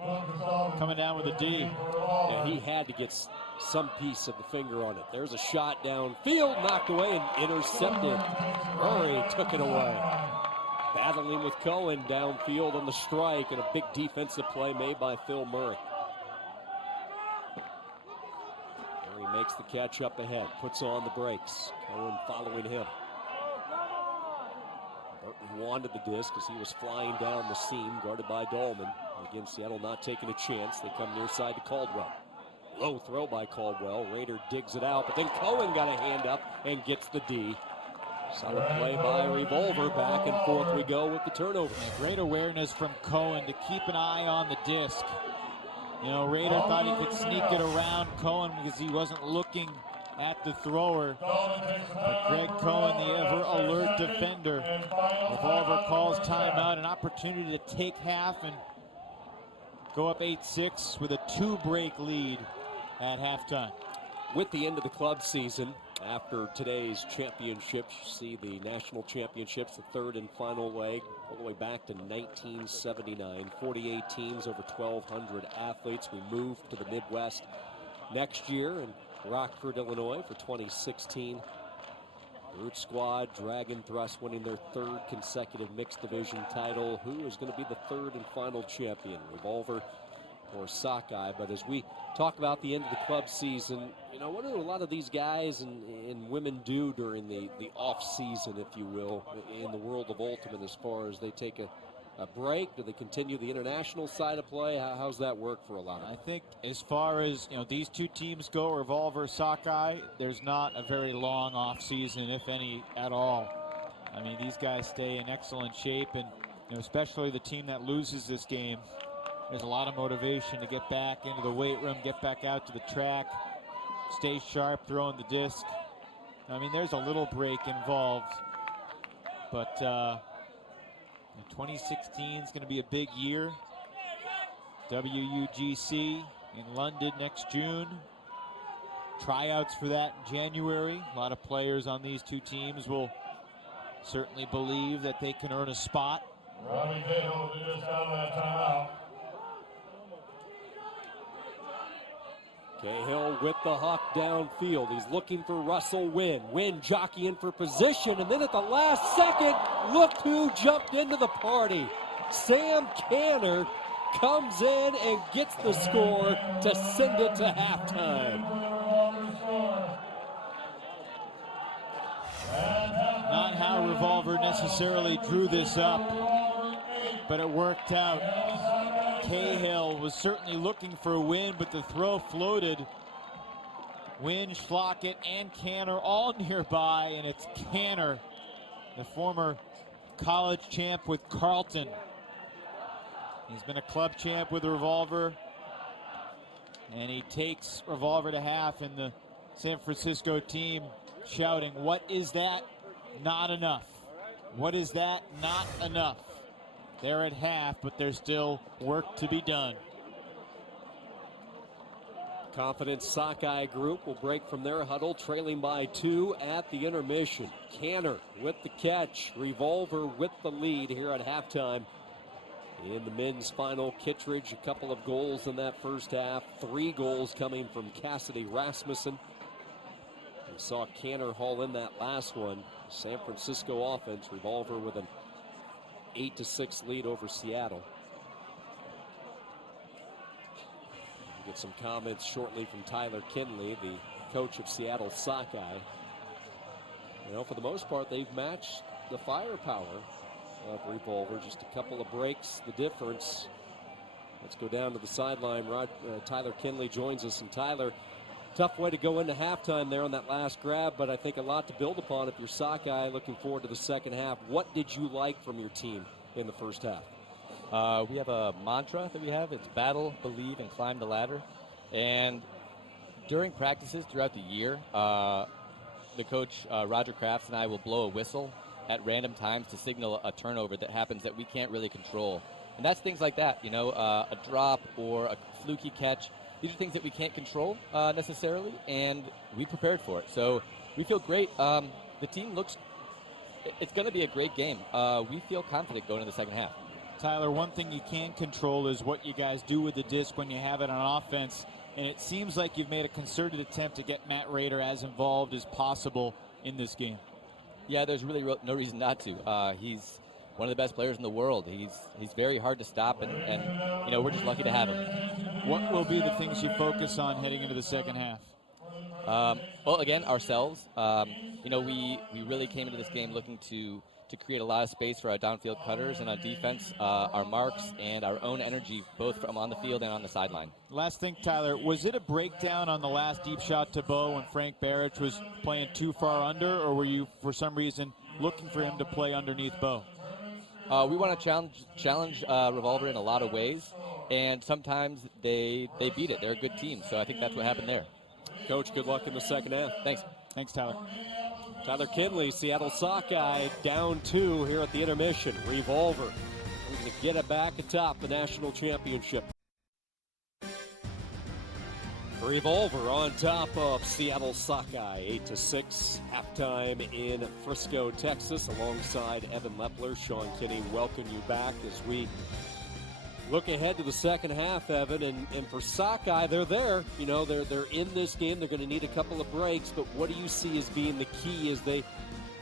coming down with a D. Yeah, he had to get some piece of the finger on it. There's a shot downfield, knocked away and intercepted. Murray took it away. Battling with Cohen downfield on the strike, and a big defensive play made by Phil Murray. Murray makes the catch up ahead, puts on the brakes. Cohen following him. Burton wanted the disc as he was flying down the seam, guarded by Dolman. Again, Seattle not taking a chance. They come near side to Caldwell. Low throw by Caldwell. Rader digs it out, but then Cohen got a hand up and gets the D. Solid play by Revolver. Back and forth we go with the turnover. And great awareness from Cohen to keep an eye on the disc. You know, Rader thought he could sneak it around Cohen because he wasn't looking at the thrower. But Greg Cohen, the ever alert defender. Revolver calls timeout, an opportunity to take half and go up 8-6 with a 2-break lead at halftime. With the end of the club season, after today's championships, you see the national championships, the third and final leg, all the way back to 1979. 48 teams, over 1,200 athletes. We move to the Midwest next year in Rockford, Illinois for 2016. Root Squad, Dragon Thrust winning their third consecutive mixed division title. Who is going to be the third and final champion, Revolver or Sockeye? But as we talk about the end of the club season, you know, what do a lot of these guys and women do during the off season, if you will, in the world of Ultimate, as far as they take a break? Do they continue the international side of play? How's that work for a lot of them? I think as far as, you know, these two teams go, Revolver, Sockeye, there's not a very long off season, if any at all. I mean, these guys stay in excellent shape, and, you know, especially the team that loses this game, there's a lot of motivation to get back into the weight room, get back out to the track, stay sharp, throwing the disc. I mean, there's a little break involved, but 2016 is going to be a big year. WUGC in London next June. Tryouts for that in January. A lot of players on these two teams will certainly believe that they can earn a spot. Robbie Cahill just out of that timeout. Cahill with the hawk downfield. He's looking for Russell Wynn. Wynn jockeying for position, and then at the last second, look who jumped into the party. Sam Canner comes in and gets the score to send it to halftime. Not how Revolver necessarily drew this up, but it worked out. Cahill was certainly looking for a win, but the throw floated. Wynn, Schlockett, and Canner all nearby, and it's Canner, the former college champ with Carleton. He's been a club champ with Revolver, and he takes Revolver to half, and the San Francisco team shouting, "What is that? Not enough. What is that? Not enough." They're at half, but there's still work to be done. Confident Sockeye group will break from their huddle, trailing by 2 at the intermission. Canner with the catch. Revolver with the lead here at halftime. In the men's final, Kittredge, a couple of goals in that first half. 3 goals coming from Cassidy Rasmussen. We saw Canner haul in that last one. San Francisco offense, Revolver with an 8-6 lead over Seattle. We'll get some comments shortly from Tyler Kinley, the coach of Seattle Sockeye. You know, for the most part, they've matched the firepower of Revolver. Just a couple of breaks, the difference. Let's go down to the sideline. Tyler Kinley joins us. And Tyler, tough way to go into halftime there on that last grab, but I think a lot to build upon if you're Sockeye. Looking forward to the second half. What did you like from your team in the first half? We have a mantra that we have. It's battle, believe, and climb the ladder. And during practices throughout the year, the coach, Roger Crafts, and I will blow a whistle at random times to signal a turnover that happens that we can't really control. And that's things like that, you know, a drop or a fluky catch. These are things that we can't control necessarily, and we prepared for it. So we feel great. The team looks, it's going to be a great game. We feel confident going into the second half. Tyler, one thing you can control is what you guys do with the disc when you have it on offense. And it seems like you've made a concerted attempt to get Matt Rader as involved as possible in this game. Yeah, there's really no reason not to. He's one of the best players in the world. He's very hard to stop, and you know, we're just lucky to have him. What will be the things you focus on heading into the second half? Well, again, ourselves. You know, we really came into this game looking to create a lot of space for our downfield cutters, and on defense, our marks and our own energy, both from on the field and on the sideline. Last thing, Tyler, was it a breakdown on the last deep shot to Bo when Frank Barrich was playing too far under, or were you, for some reason, looking for him to play underneath Bo? We want to challenge Revolver in a lot of ways, and sometimes they beat it. They're a good team, so I think that's what happened there. Coach, good luck in the second half. Thanks. Thanks, Tyler. Tyler Kinley, Seattle Sockeye, down 2 here at the intermission. Revolver, we're going to get it back atop the national championship. Revolver on top of Seattle Sockeye, 8-6, halftime in Frisco, Texas, alongside Evan Lepler. Sean Kinney, welcome you back as we look ahead to the second half, Evan, and for Sockeye, they're there. You know, they're in this game. They're going to need a couple of breaks, but what do you see as being the key as they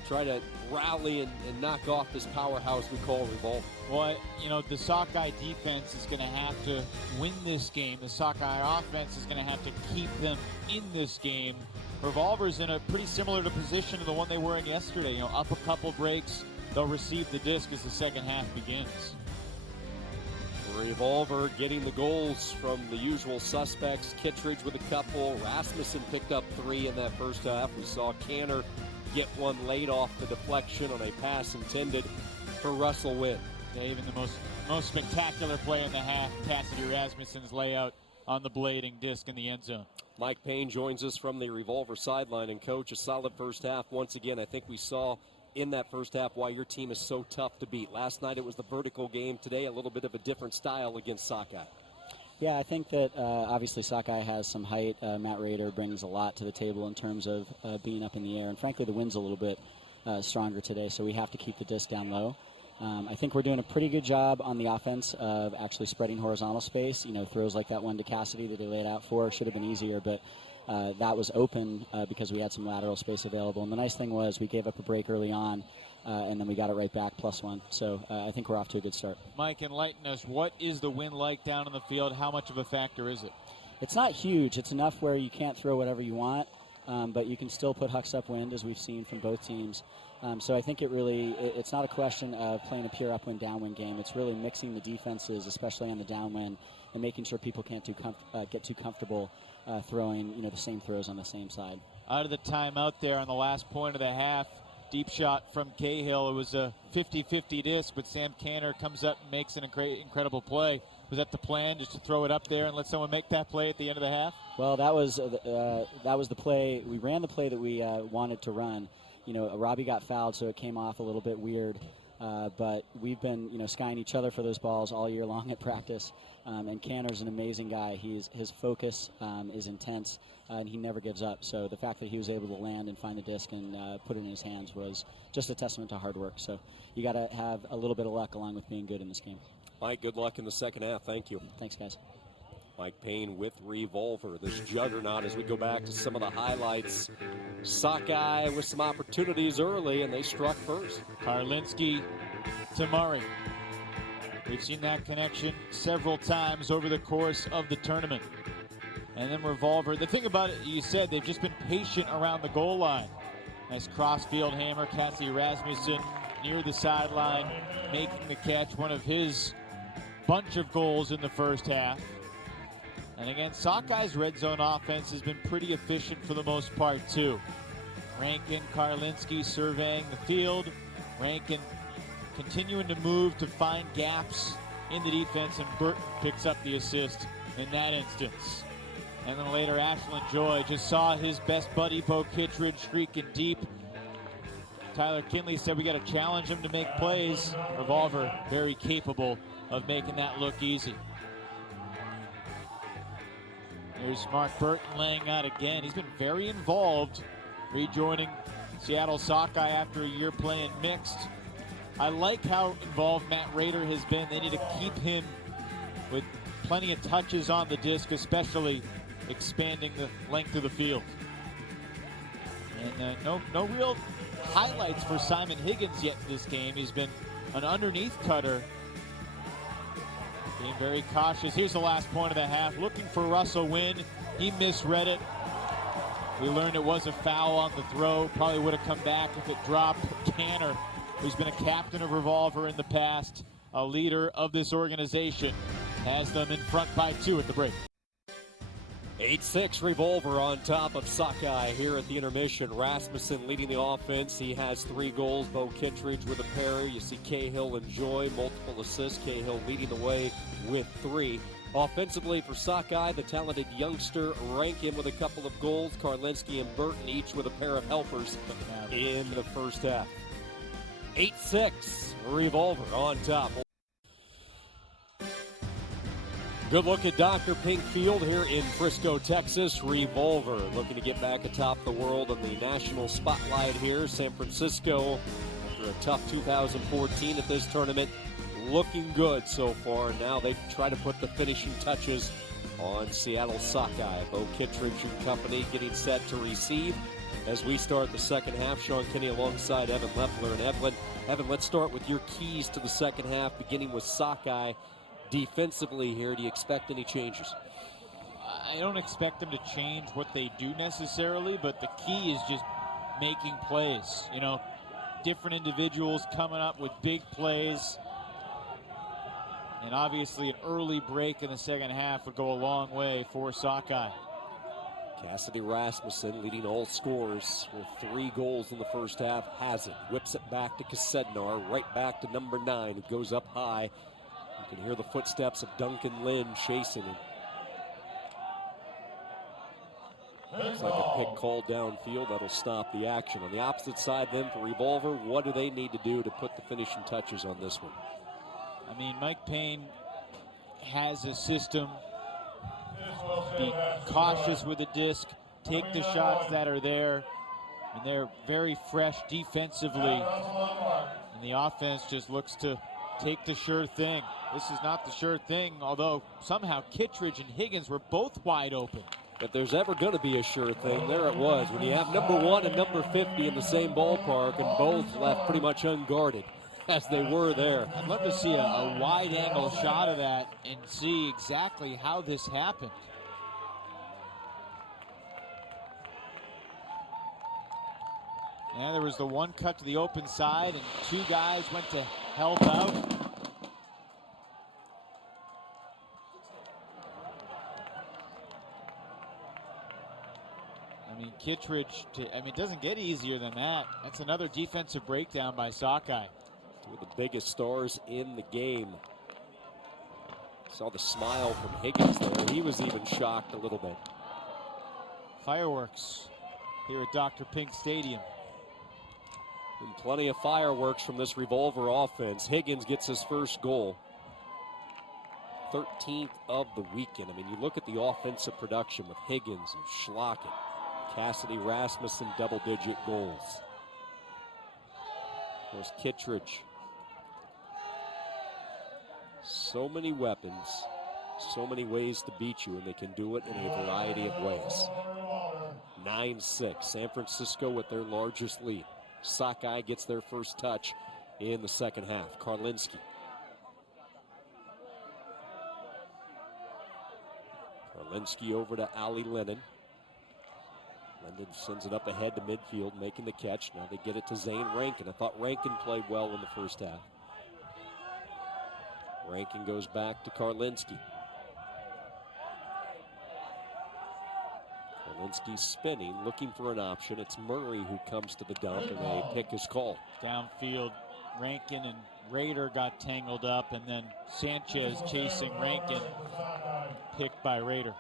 try to rally and knock off this powerhouse we call Revolver? Well, you know, the Sockeye defense is going to have to win this game. The Sockeye offense is going to have to keep them in this game. Revolver's in a pretty similar position to the one they were in yesterday. You know, up a couple breaks, they'll receive the disc as the second half begins. Revolver getting the goals from the usual suspects. Kittredge with a couple. Rasmussen picked up 3 in that first half. We saw Canner get one late off the deflection on a pass intended for Russell Wynn. Yeah, even the most spectacular play in the half, Cassidy Rasmussen's layout on the blading disc in the end zone. Mike Payne joins us from the Revolver sideline. And, Coach, a solid first half. Once again, I think we saw in that first half why your team is so tough to beat. Last night it was the vertical game. Today a little bit of a different style against Sockeye. Yeah, I think that obviously Sockeye has some height. Matt Rader brings a lot to the table in terms of being up in the air. And frankly, the wind's a little bit stronger today, so we have to keep the disc down low. I think we're doing a pretty good job on the offense of actually spreading horizontal space. You know, throws like that one to Cassidy that they laid out for should have been easier, but that was open because we had some lateral space available. And the nice thing was we gave up a break early on, and then we got it right back, +1. So I think we're off to a good start. Mike, enlighten us. What is the wind like down in the field? How much of a factor is it? It's not huge. It's enough where you can't throw whatever you want, but you can still put hucks upwind, as we've seen from both teams. So I think it's not a question of playing a pure upwind, downwind game. It's really mixing the defenses, especially on the downwind, and making sure people can't get too comfortable throwing, the same throws on the same side. Out of the timeout there on the last point of the half, deep shot from Cahill. It was a 50-50 disc, but Sam Canner comes up and makes an incredible play. Was that the plan, just to throw it up there and let someone make that play at the end of the half? Well, that was the play. We ran the play that we wanted to run. Robbie got fouled, so it came off a little bit weird. But we've been, skying each other for those balls all year long at practice. And Canner's an amazing guy. His focus is intense, and he never gives up. So the fact that he was able to land and find the disc and put it in his hands was just a testament to hard work. So you got to have a little bit of luck along with being good in this game. Mike, good luck in the second half. Thank you. Thanks, guys. Mike Payne with Revolver, this juggernaut, as we go back to some of the highlights. Sockeye with some opportunities early, and they struck first. Karlinski to Murray. We've seen that connection several times over the course of the tournament. And then Revolver. The thing about it, you said, they've just been patient around the goal line. Nice cross-field hammer. Cassidy Rasmussen near the sideline, making the catch. One of his bunch of goals in the first half. And again, Sockeye's red zone offense has been pretty efficient for the most part, too. Rankin, Karlinski surveying the field. Rankin continuing to move to find gaps in the defense, and Burton picks up the assist in that instance. And then later, Ashland Joy just saw his best buddy, Bo Kittredge, streaking deep. Tyler Kinley said we got to challenge him to make plays. Revolver very capable of making that look easy. There's Mark Burton laying out again. He's been very involved, rejoining Seattle Sockeye after a year playing mixed. I like how involved Matt Rader has been. They need to keep him with plenty of touches on the disc, especially expanding the length of the field. And no real highlights for Simon Higgins yet in this game. He's been an underneath cutter, being very cautious. Here's the last point of the half, looking for Russell Wynn. He misread it. We learned it was a foul on the throw. Probably would have come back if it dropped. Canner, who's been a captain of Revolver in the past, a leader of this organization, has them in front by 2 at the break. 8-6 Revolver on top of Sockeye here at the intermission. Rasmussen leading the offense. He has 3 goals. Bo Kittredge with a pair. You see Cahill and Joy, multiple assists. Cahill leading the way with 3. Offensively for Sockeye, the talented youngster Rankin with a couple of goals. Karlinski and Burton each with a pair of helpers in the first half. 8-6 Revolver on top. Good look at Dr. Pink Field here in Frisco, Texas. Revolver looking to get back atop the world in the national spotlight here. San Francisco, after a tough 2014 at this tournament, looking good so far. Now they try to put the finishing touches on Seattle Sockeye. Bo Kittredge and company getting set to receive as we start the second half. Sean Kinney alongside Evan Leffler and Evelyn. Evan, let's start with your keys to the second half, beginning with Sockeye. Defensively here, do you expect any changes? I don't expect them to change what they do necessarily, but the key is just making plays. You know, different individuals coming up with big plays. And obviously an early break in the second half would go a long way for Sockeye. Cassidy Rasmussen leading all scorers with 3 goals in the first half. Has it, whips it back to Kasednar, right back to number 9, who goes up high. You can hear the footsteps of Duncan Lynn chasing him. Looks like a pick called downfield. That'll stop the action. On the opposite side then for Revolver, what do they need to do to put the finishing touches on this one? I mean, Mike Payne has a system. Be cautious with the disc, take the shots that are there, and they're very fresh defensively. And the offense just looks to take the sure thing. This is not the sure thing, although somehow Kittredge and Higgins were both wide open. If there's ever going to be a sure thing, there it was. When you have number 1 and number 50 in the same ballpark and both left pretty much unguarded as they were there. I'd love to see a wide angle shot of that and see exactly how this happened. Yeah, there was the one cut to the open side and 2 guys went to help out. I mean, Kittredge, it doesn't get easier than that. That's another defensive breakdown by Sockeye. 2 of the biggest stars in the game. Saw the smile from Higgins there. He was even shocked a little bit. Fireworks here at Dr. Pink Stadium. And plenty of fireworks from this Revolver offense. Higgins gets his first goal. 13th of the weekend. I mean, you look at the offensive production with Higgins and Schlacken, Cassidy Rasmussen, double-digit goals. There's Kittredge. So many weapons, so many ways to beat you, and they can do it in a variety of ways. 9-6, San Francisco with their largest lead. Sockeye gets their first touch in the second half. Karlinski. Karlinski over to Ali Lennon. Lennon sends it up ahead to midfield, making the catch. Now they get it to Zane Rankin. I thought Rankin played well in the first half. Rankin goes back to Karlinski. Karlinski spinning, looking for an option. It's Murray who comes to the dump, and a pick is called. Downfield, Rankin and Rader got tangled up, and then Sanchez chasing Rankin, picked by Rader.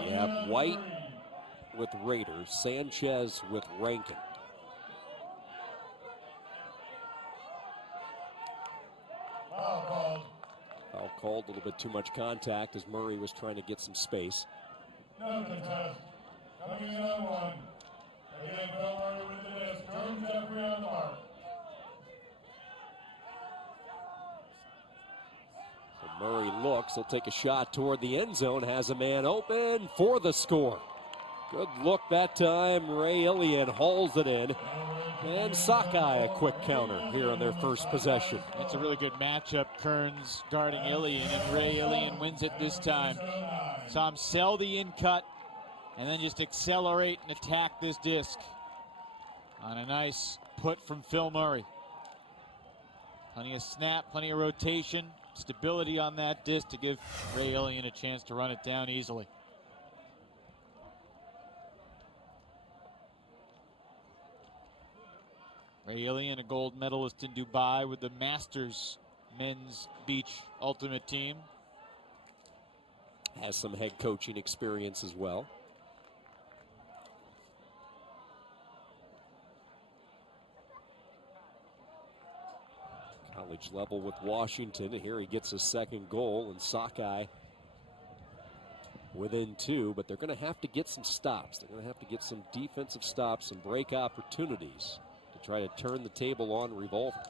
Yeah, White with Rader, Sanchez with Rankin. Foul called, a little bit too much contact as Murray was trying to get some space. No contest. Coming in on 1. Again, Bill Murray with the disc. Jordan Jeffrey on the mark. looks. He'll take a shot toward the end zone. Has a man open for the score. Good look that time. Ray Ilian hauls it in. And Sockeye a quick counter here on their first possession. That's a really good matchup. Kearns guarding Ilian, and Ray Ilian wins it this time. Saw him sell the in cut and then just accelerate and attack this disc on a nice put from Phil Murray. Plenty of snap, plenty of rotation, stability on that disc to give Ray Ilian a chance to run it down easily. Ray Ilian, a gold medalist in Dubai with the Masters men's beach ultimate team. Has some head coaching experience as well. College level with Washington. Here he gets his second goal, and Sockeye within 2, but they're going to have to get some stops. They're going to have to get some defensive stops, some break opportunities to try to turn the table on Revolver.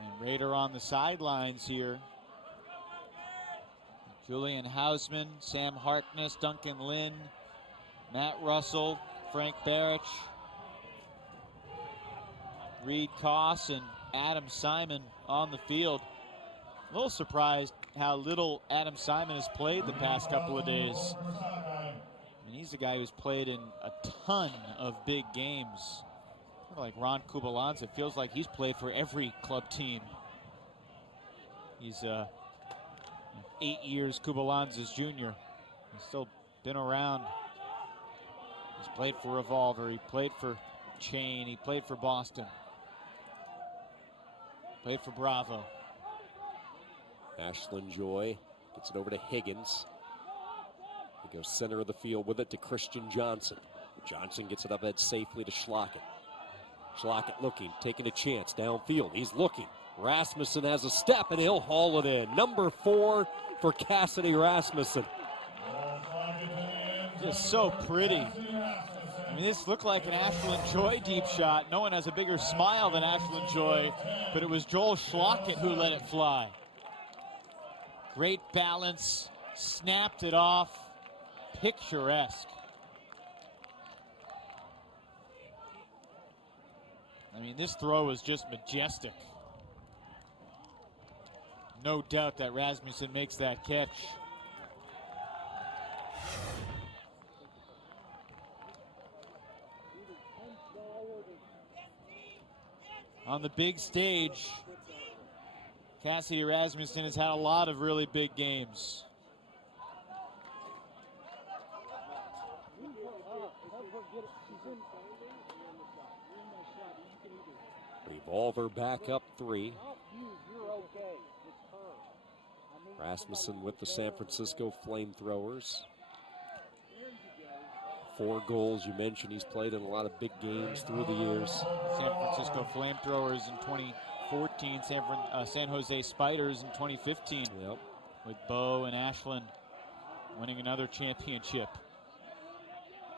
And Raider on the sidelines here. Julian Hausman, Sam Harkness, Duncan Lynn, Matt Russell, Frank Barrich, Reed Koss, and Adam Simon on the field. A little surprised how little Adam Simon has played the past couple of days. I mean, he's a guy who's played in a ton of big games. Sort of like Ron Kubalanza. It feels like he's played for every club team. He's 8 years Kubalanza's junior. He's still been around. He's played for Revolver. He played for Chain. He played for Boston. Played for Bravo. Ashlyn Joy gets it over to Higgins. He goes center of the field with it to Christian Johnson. Johnson gets it up ahead safely to Schlockett. Schlockett looking, taking a chance downfield. He's looking. Rasmussen has a step, and he'll haul it in. Number 4 for Cassidy Rasmussen. Just so pretty. I mean, this looked like an Ashlyn Joy deep shot. No one has a bigger smile than Ashlyn Joy, but it was Joel Schlockett who let it fly. Great balance, snapped it off, picturesque. I mean, this throw was just majestic. No doubt that Rasmussen makes that catch. On the big stage, Cassidy Rasmussen has had a lot of really big games. Revolver back up 3. Rasmussen with the San Francisco Flamethrowers. 4 goals, you mentioned he's played in a lot of big games through the years. San Francisco Flamethrowers in 2014, San Jose Spiders in 2015. Yep. With Bo and Ashlyn winning another championship.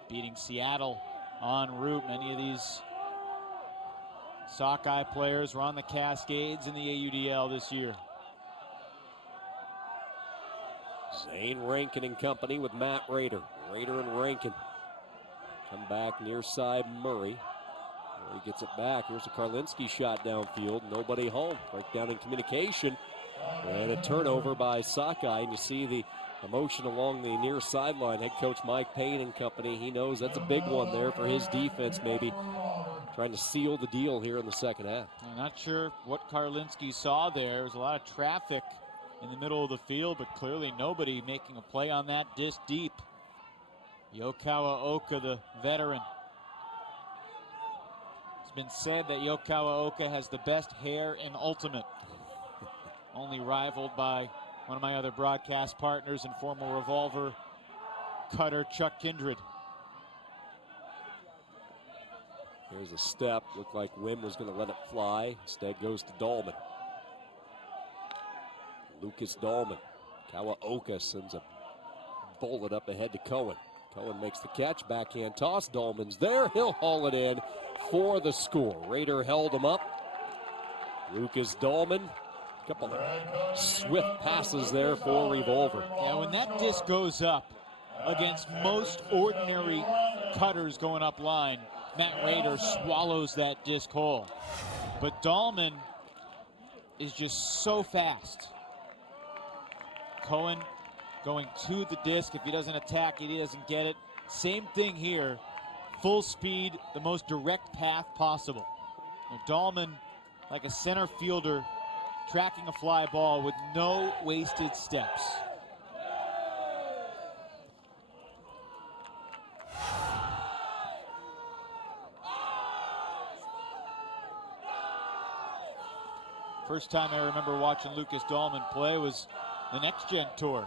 Beating Seattle en route. Many of these Sockeye players were on the Cascades in the AUDL this year. Zane Rankin and company with Matt Rader. Rader and Rankin. Come back near side Murray. He gets it back. Here's a Karlinski shot downfield. Nobody home. Breakdown in communication. And a turnover by Sockeye. And you see the emotion along the near sideline. Head coach Mike Payne and company. He knows that's a big one there for his defense, maybe. Trying to seal the deal here in the second half. I'm not sure what Karlinski saw there. There was a lot of traffic in the middle of the field, but clearly nobody making a play on that disc deep. Yokawa Oka, the veteran. It's been said that Yokawa Oka has the best hair in Ultimate. Only rivaled by one of my other broadcast partners and former Revolver cutter, Chuck Kindred. Here's a step. Looked like Wim was going to let it fly. Instead goes to Dahlman. Lucas Dahlman. Kawaoka sends a bullet up ahead to Cohen. Cohen makes the catch. Backhand toss. Dahlman's there. He'll haul it in for the score. Raider held him up. Lucas Dahlman Couple of swift passes there for Revolver. Yeah, when that disc goes up against most ordinary cutters going up line, Matt Rader swallows that disc whole. But Dahlman is just so fast. Cohen going to the disc. If he doesn't attack it, he doesn't get it. Same thing here. Full speed, the most direct path possible. Now, Dahlman, like a center fielder, tracking a fly ball with no wasted steps. First time I remember watching Lucas Dahlman play was the Next Gen Tour.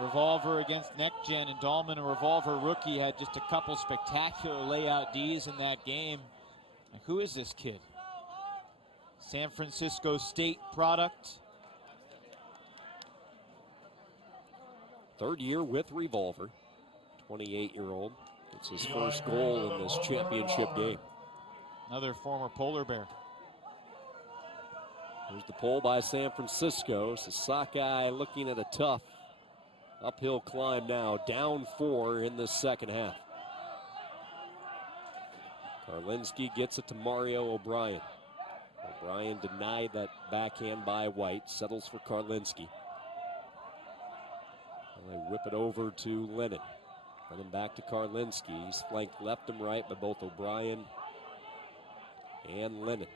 Revolver against Next Gen, and Dahlman, a Revolver rookie, had just a couple spectacular layout Ds in that game. Like, who is this kid? San Francisco State product. Third year with Revolver. 28-year-old. It's his first goal in this championship game. Another former polar bear. There's the pull by San Francisco. So Sockeye looking at a tough uphill climb now. Down 4 in the second half. Karlinski gets it to Mario O'Brien. O'Brien denied that backhand by White. Settles for Karlinski. And they whip it over to Lennon. Lennon back to Karlinski. He's flanked left and right by both O'Brien and Lennon.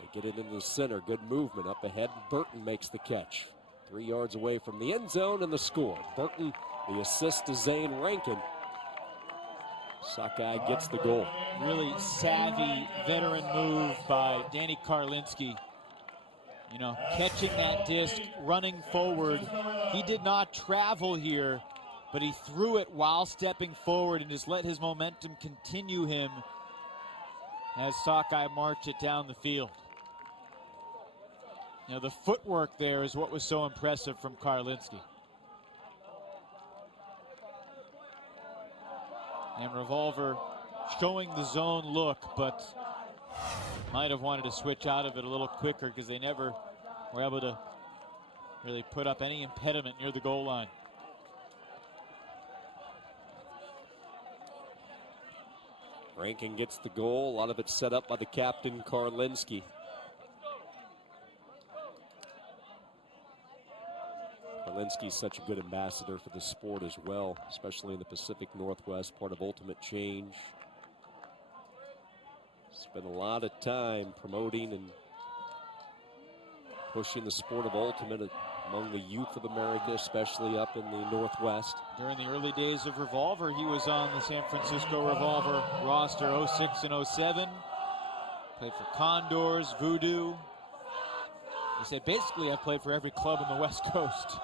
They get it into the center. Good movement up ahead. Burton makes the catch. 3 yards away from the end zone and the score. Burton, the assist to Zane Rankin. Sockeye gets the goal. Really savvy veteran move by Danny Karlinski. You know, catching that disc, running forward. He did not travel here, but he threw it while stepping forward and just let his momentum continue him as Sockeye march it down the field. You know, the footwork there is what was so impressive from Karlinski. And Revolver showing the zone look, but might have wanted to switch out of it a little quicker because they never were able to really put up any impediment near the goal line. Rankin gets the goal. A lot of it set up by the captain, Karlinski. Karlinski's such a good ambassador for the sport as well, especially in the Pacific Northwest, part of Ultimate Change. Spent a lot of time promoting and pushing the sport of Ultimate among the youth of America, especially up in the Northwest. During the early days of Revolver, he was on the San Francisco Revolver roster 06 and 07. Played for Condors, Voodoo. He said, basically, I've played for every club on the West Coast.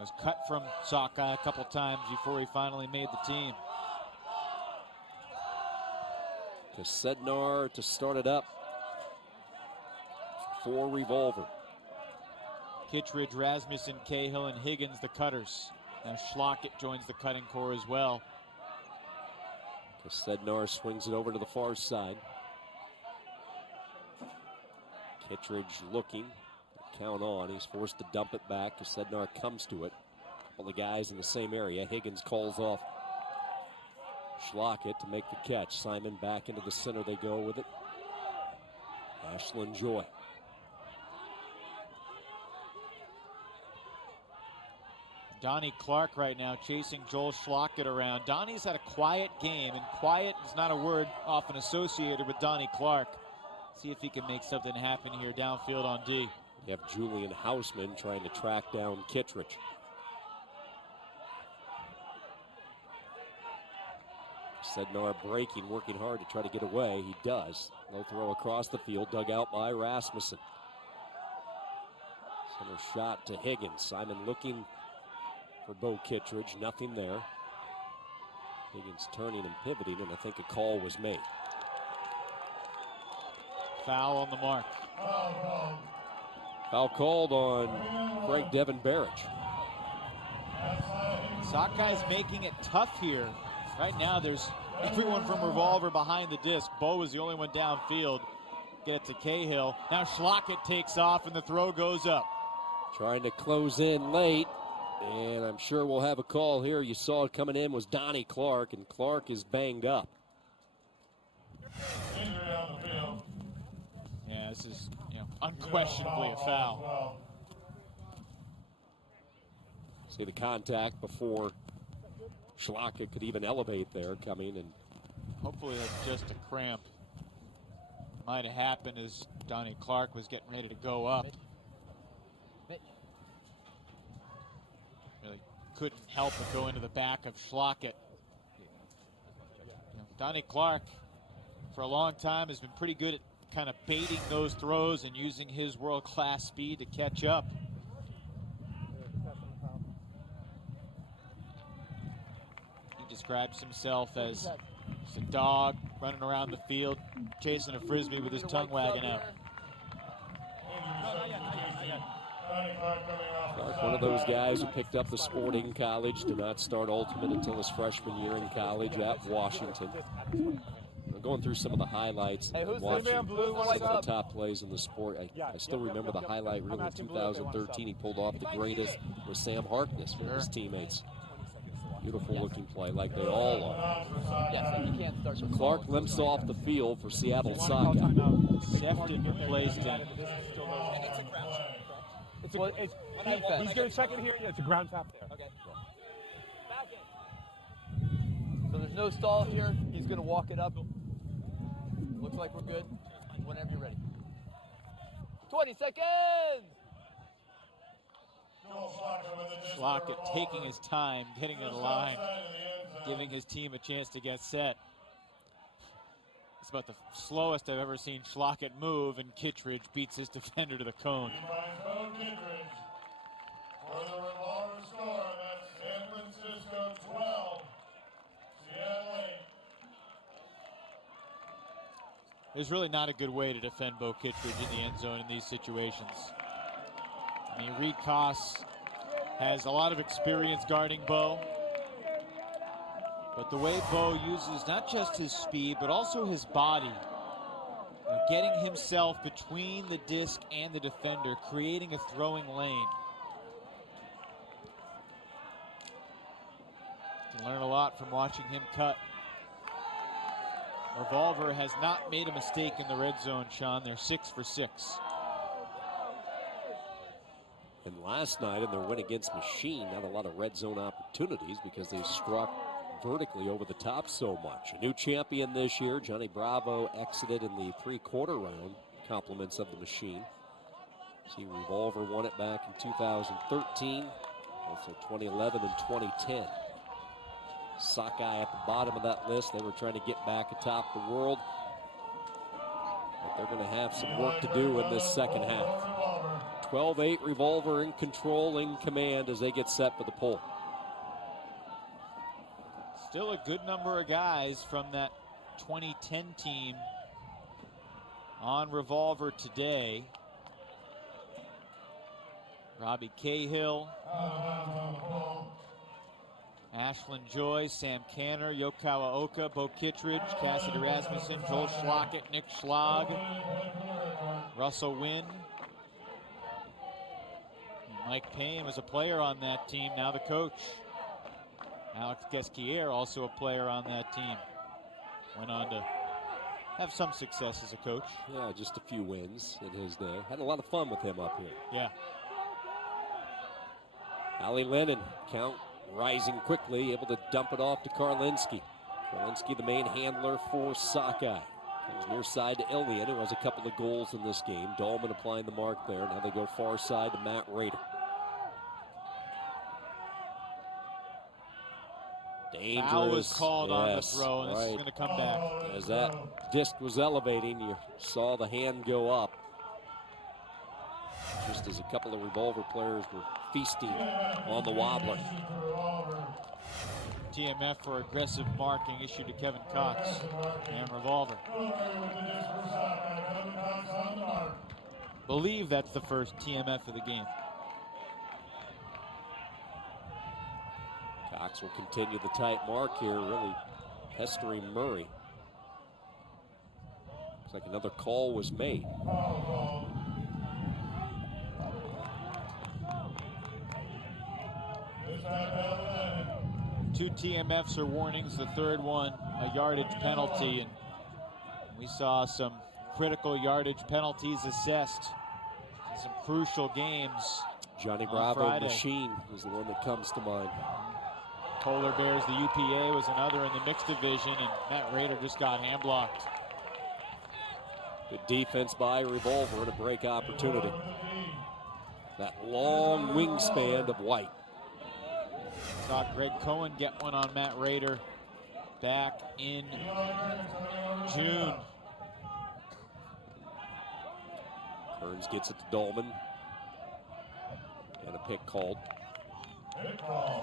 Was cut from Sockeye a couple times before he finally made the team. Sednar to start it up for Revolver. Kittredge, Rasmussen, Cahill, and Higgins, the cutters. Now Schlockett joins the cutting core as well. Sednar swings it over to the far side. Kittredge looking. Count on. He's forced to dump it back. Sednar comes to it. A couple of guys in the same area. Higgins calls off Schlockett to make the catch. Simon back into the center. They go with it. Ashland Joy. Donnie Clark right now chasing Joel Schlockett around. Donnie's had a quiet game, and quiet is not a word often associated with Donnie Clark. See if he can make something happen here downfield on D. You have Julian Hausman trying to track down Kittredge. Sednar breaking, working hard to try to get away. He does. Low throw across the field, dug out by Rasmussen. Center shot to Higgins. Simon looking for Bo Kittredge. Nothing there. Higgins turning and pivoting, and I think a call was made. Foul on the mark. Foul called on Frank Devin Barrage. Sockey's making it tough here. Right now there's everyone from Revolver behind the disc. Bo is the only one downfield. get it to Cahill. Now Schlockett takes off and the throw goes up. Trying to close in late, and I'm sure we'll have a call here. You saw it coming in was Donnie Clark, and Clark is banged up. Injury on the field. Yeah, this is unquestionably a foul. See the contact before Schlockett could even elevate there coming, and Hopefully that's just a cramp. Might have happened as Donnie Clark was getting ready to go up. Really couldn't help but go into the back of Schlockett. Donnie Clark, for a long time, has been pretty good at kind of baiting those throws and using his world-class speed to catch up. He describes himself as a dog running around the field, chasing a frisbee with his tongue wagging out. Clark, one of those guys who picked up the sport in college, did not start ultimate until his freshman year in college at Washington. I'm going through some of the highlights and watching some of the top plays in the sport. I still remember the highlight reel in 2013. He pulled off the greatest with Sam Harkness for his teammates. Beautiful looking play, like they all are. So Clark limps off the field for Seattle Sockeye. Sefton replaced him. He's going to check it here. Yeah, it's a ground tap there. Okay. So there's no stall here. He's going to walk it up. Looks like we're good. Whenever you're ready. 20 seconds! Schlockett taking his time, getting to the line, giving his team a chance to get set. It's about the slowest I've ever seen Schlockett move, and Kittredge beats his defender to the cone. For the Revolver score, that's San Francisco 12, Seattle 8. There's really not a good way to defend Bo Kittredge in the end zone in these situations. I mean, Reed Koss has a lot of experience guarding Bo. But the way Bo uses not just his speed, but also his body, getting himself between the disc and the defender, creating a throwing lane. You can learn a lot from watching him cut. Revolver has not made a mistake in the red zone, Sean. They're 6 for 6. And last night in their win against Machine, not a lot of red zone opportunities because they struck vertically over the top so much. A new champion this year, Johnny Bravo, exited in the three-quarter round. Compliments of the Machine. See, Revolver won it back in 2013, also 2011 and 2010. Sockeye at the bottom of that list. They were trying to get back atop the world. But they're going to have some work to do in this second half. 12-8 Revolver in control, in command as they get set for the pull. Still a good number of guys from that 2010 team on Revolver today. Robbie Cahill, Ashlyn Joy, Sam Canner, Yokawa Oka, Bo Kittredge, Cassidy Rasmussen, Joel Schlockett, Nick Schlag, Russell Wynn. Mike Payne was a player on that team, now the coach. Alex Guesquier, also a player on that team. Went on to have some success as a coach. Yeah, just a few wins in his day. Had a lot of fun with him up here. Yeah. Ali Lennon, count rising quickly, able to dump it off to Karlinski. Karlinski, the main handler for Sockeye. Comes near side to Elliott, who has a couple of goals in this game. Dahlman applying the mark there. Now they go far side to Matt Rader. Dangerous. Foul was called on the throw, and this is going to come back. As that disc was elevating, you saw the hand go up. Just as a couple of Revolver players were feasting on the wobbler. TMF for aggressive marking issued to Kevin Cox and Revolver. Believe that's the first TMF of the game. Cox will continue the tight mark here, really pestering Murray. Looks like another call was made. Two TMFs or warnings, the third one a yardage penalty, and we saw some critical yardage penalties assessed in some crucial games. Johnny on Bravo Friday. Machine is the one that comes to mind. Polar Bears, the UPA was another in the mixed division, and Matt Rader just got hand blocked. Good defense by Revolver and a break opportunity. That long wingspan of White. Saw Greg Cohen get one on Matt Rader back in June. Kearns gets it to Dolman. And a pick called.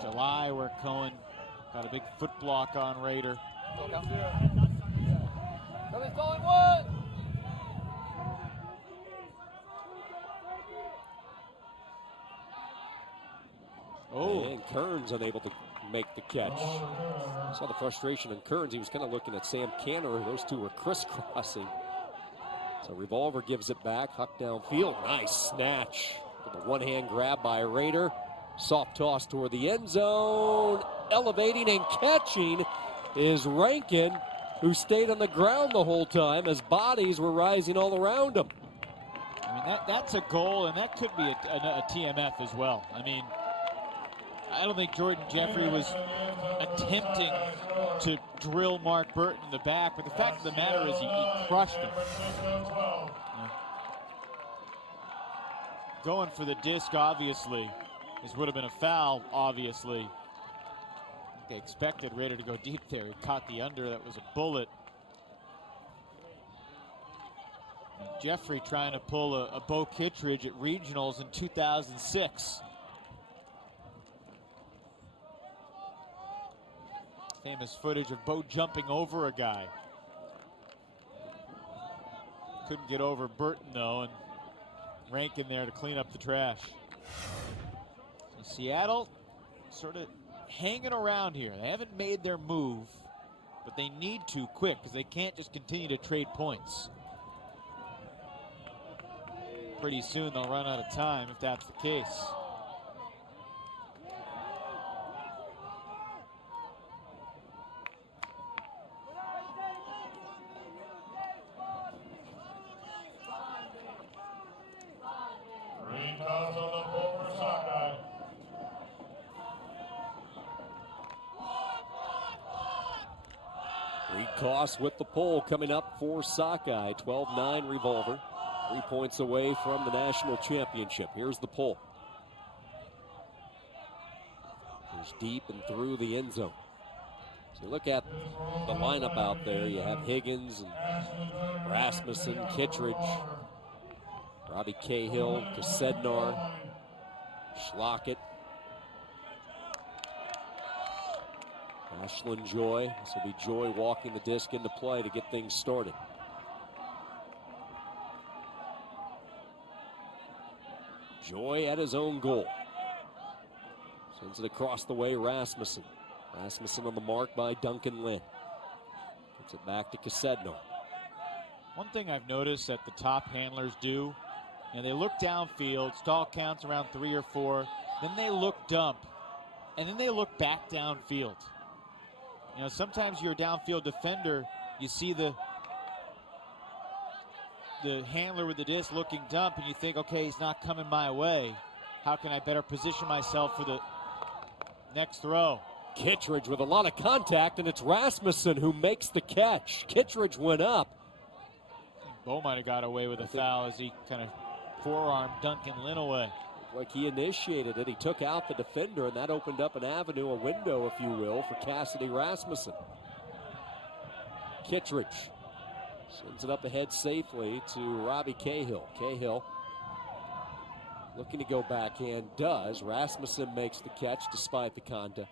July, where Cohen got a big foot block on Rader. Somebody's calling one. Oh, and Kearns unable to make the catch. Saw the frustration in Kearns. He was kind of looking at Sam Canner. Those two were crisscrossing. So Revolver gives it back. Huck downfield. Nice snatch. With a one-hand grab by Rader. Soft toss toward the end zone. Elevating and catching is Rankin, who stayed on the ground the whole time as bodies were rising all around him. I mean, that's a goal, and that could be a TMF as well. I mean, I don't think Jordan Jeffrey was attempting to drill Mark Burton in the back, but the fact of the matter is he crushed him. Yeah. Going for the disc, obviously. This would have been a foul, obviously. They expected Rader to go deep there. He caught the under. That was a bullet. And Jeffrey trying to pull a Bo Kittredge at regionals in 2006. Famous footage of Bo jumping over a guy. Couldn't get over Burton, though, and Rankin there to clean up the trash. So Seattle sort of hanging around here. They haven't made their move, but they need to quick because they can't just continue to trade points. Pretty soon they'll run out of time if that's the case. Green comes on the pull for Sockeye. Reed Koss with the pull coming up for Sockeye. 12-9 Revolver. 3 points away from the national championship. Here's the pull. Goes deep and through the end zone. So look at the lineup out there. You have Higgins and Rasmussen, Kittredge, Robbie Cahill, Kasednar, Schlockett, Ashlyn Joy. This will be Joy walking the disc into play to get things started. Joy at his own goal. Sends it across the way, Rasmussen. Rasmussen on the mark by Duncan Lynn. Gets it back to Kasednar. One thing I've noticed that the top handlers do, they look downfield, stall counts around 3 or 4, then they look dump, and then they look back downfield. Sometimes you're a downfield defender, you see the handler with the disc looking dump, and you think, okay, he's not coming my way. How can I better position myself for the next throw? Kittredge with a lot of contact, and it's Rasmussen who makes the catch. Kittredge went up. Bo might have got away with a foul as he kind of forearmed Duncan Lynn away. Like he initiated it. He took out the defender, and that opened up an avenue, a window, if you will, for Cassidy Rasmussen. Kittredge sends it up ahead safely to Robbie Cahill. Cahill looking to go backhand, does. Rasmussen makes the catch despite the contact.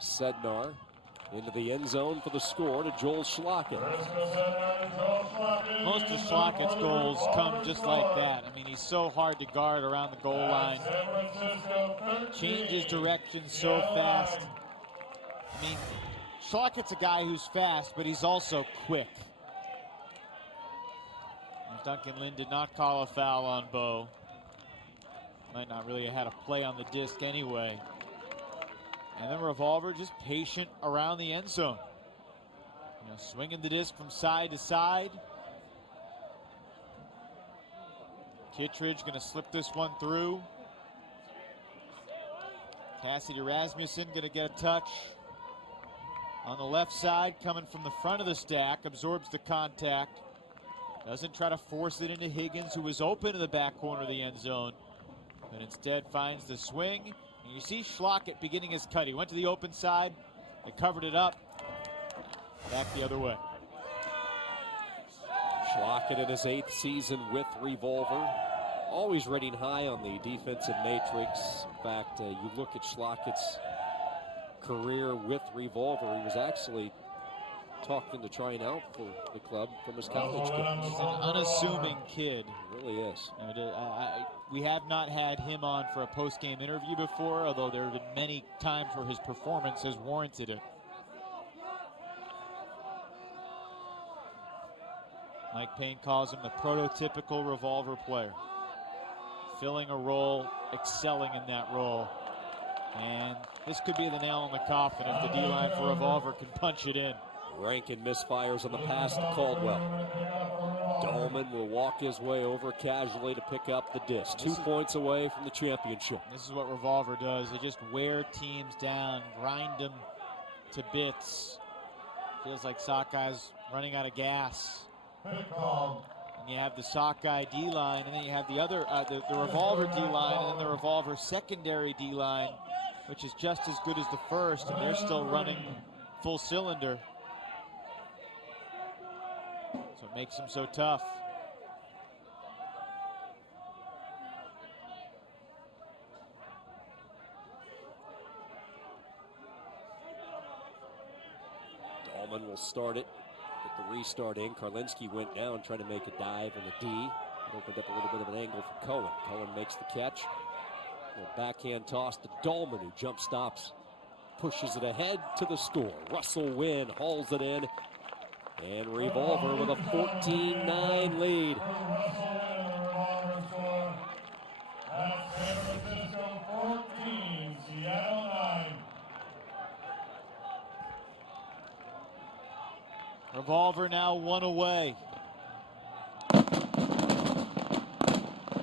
Sednar into the end zone for the score to Joel Schlockett. Most of Schlockett's goals come just like that. I mean, he's so hard to guard around the goal line. Changes direction so fast. I mean, Schlockett's a guy who's fast, but he's also quick. And Duncan Lynn did not call a foul on Bo. Might not really have had a play on the disc anyway. And then Revolver just patient around the end zone. You know, swinging the disc from side to side. Kittredge going to slip this one through. Cassidy Rasmussen going to get a touch. On the left side, coming from the front of the stack, absorbs the contact. Doesn't try to force it into Higgins, who was open in the back corner of the end zone, but instead finds the swing. And you see Schlockett beginning his cut. He went to the open side, they covered it up, back the other way. Schlockett in his 8th season with Revolver. Always rating high on the defensive matrix. In fact, you look at Schlockett's career with Revolver, he was actually talked into trying out for the club from his college days. He's an unassuming kid. He really is. We have not had him on for a post-game interview before, although there have been many times where his performance has warranted it. Mike Payne calls him the prototypical Revolver player. Filling a role, excelling in that role. And this could be the nail in the coffin if the D-line for Revolver can punch it in. Rankin misfires on the pass to Caldwell. Dolman will walk his way over casually to pick up the disc. 2 points away from the championship. This is what Revolver does. They just wear teams down, grind them to bits. Feels like Sockey's running out of gas. And you have the Sockeye D-line, and then you have the other, the Revolver D-line, and then the Revolver secondary D-line, which is just as good as the first, and they're still running full cylinder. So it makes them so tough. Dolman will start it. With the restart in, Karlinski went down trying to make a dive in the D. It opened up a little bit of an angle for Cohen. Cohen makes the catch. A backhand toss to Dolman, who jump stops, pushes it ahead to the score. Russell Wynn hauls it in, and Revolver with a 14-9 lead. That's San Francisco 14, Seattle 9. Revolver now one away.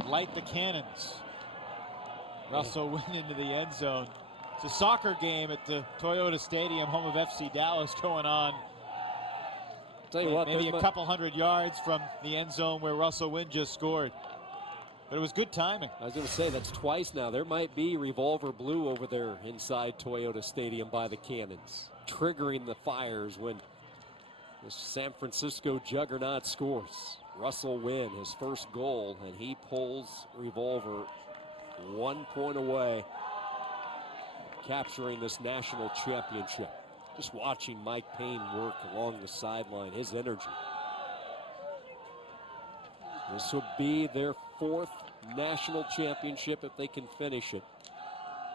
Light the cannons. Russell went into the end zone. It's a soccer game at the Toyota Stadium, home of FC Dallas, going on. Tell you what, maybe a couple hundred yards from the end zone where Russell Wynn just scored. But it was good timing. I was going to say, that's twice now. There might be Revolver blue over there inside Toyota Stadium by the cannons, triggering the fires when the San Francisco juggernaut scores. Russell Wynn, his first goal, and he pulls Revolver 1 point away, capturing this national championship. Just watching Mike Payne work along the sideline, his energy. This will be their 4th national championship if they can finish it.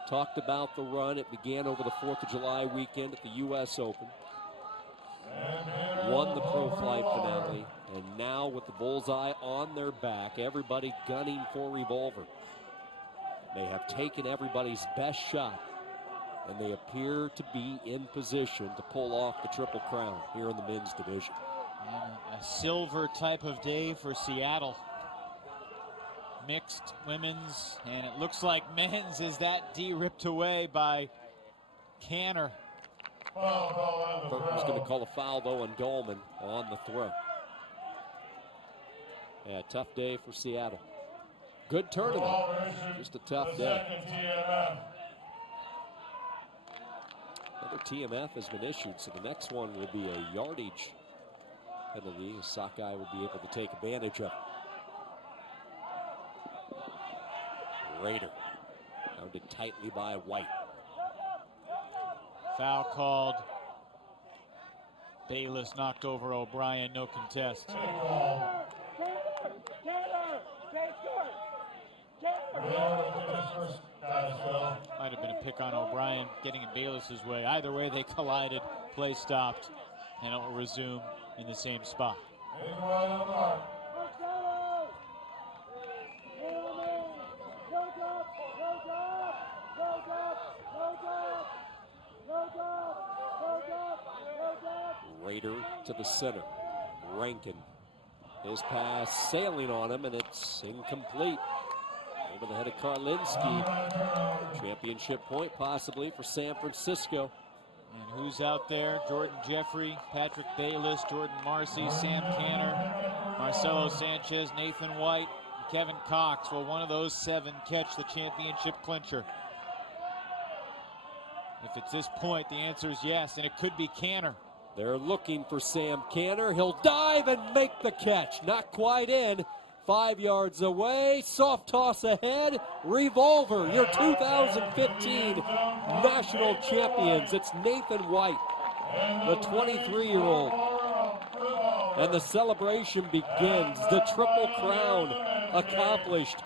Talked about the run. It began over the 4th of July weekend at the U.S. Open. Won the Pro Flight finale, and now with the bullseye on their back, everybody gunning for Revolver. They have taken everybody's best shot, and they appear to be in position to pull off the Triple Crown here in the men's division. A silver type of day for Seattle. Mixed women's, and it looks like men's is that D ripped away by Canner. Burton's going to call a foul, though, on Dolman on the throw. Yeah, tough day for Seattle. Good tournament, just a tough day. Another TMF has been issued, so the next one will be a yardage penalty. Sockeye will be able to take advantage of. Raider hounded tightly by White. Foul called Bayless knocked over O'Brien, no contest. Might have been a pick on O'Brien, getting in Bayless's way. Either way, they collided, play stopped, and it will resume in the same spot. Raider to the center. Rankin. His pass sailing on him, and it's incomplete. Over the head of Karlinski. Championship point possibly for San Francisco. And who's out there? Jordan Jeffrey, Patrick Bayless, Jordan Marcy, Sam Canner, Marcelo Sanchez, Nathan White, and Kevin Cox. Will one of those 7 catch the championship clincher? If it's this point, the answer is yes, and it could be Canner. They're looking for Sam Canner. He'll dive and make the catch. Not quite in. 5 yards away. Soft toss ahead. Revolver, your 2015 national champions. It's Nathan White, the 23-year-old. And the celebration begins. The Triple Crown accomplished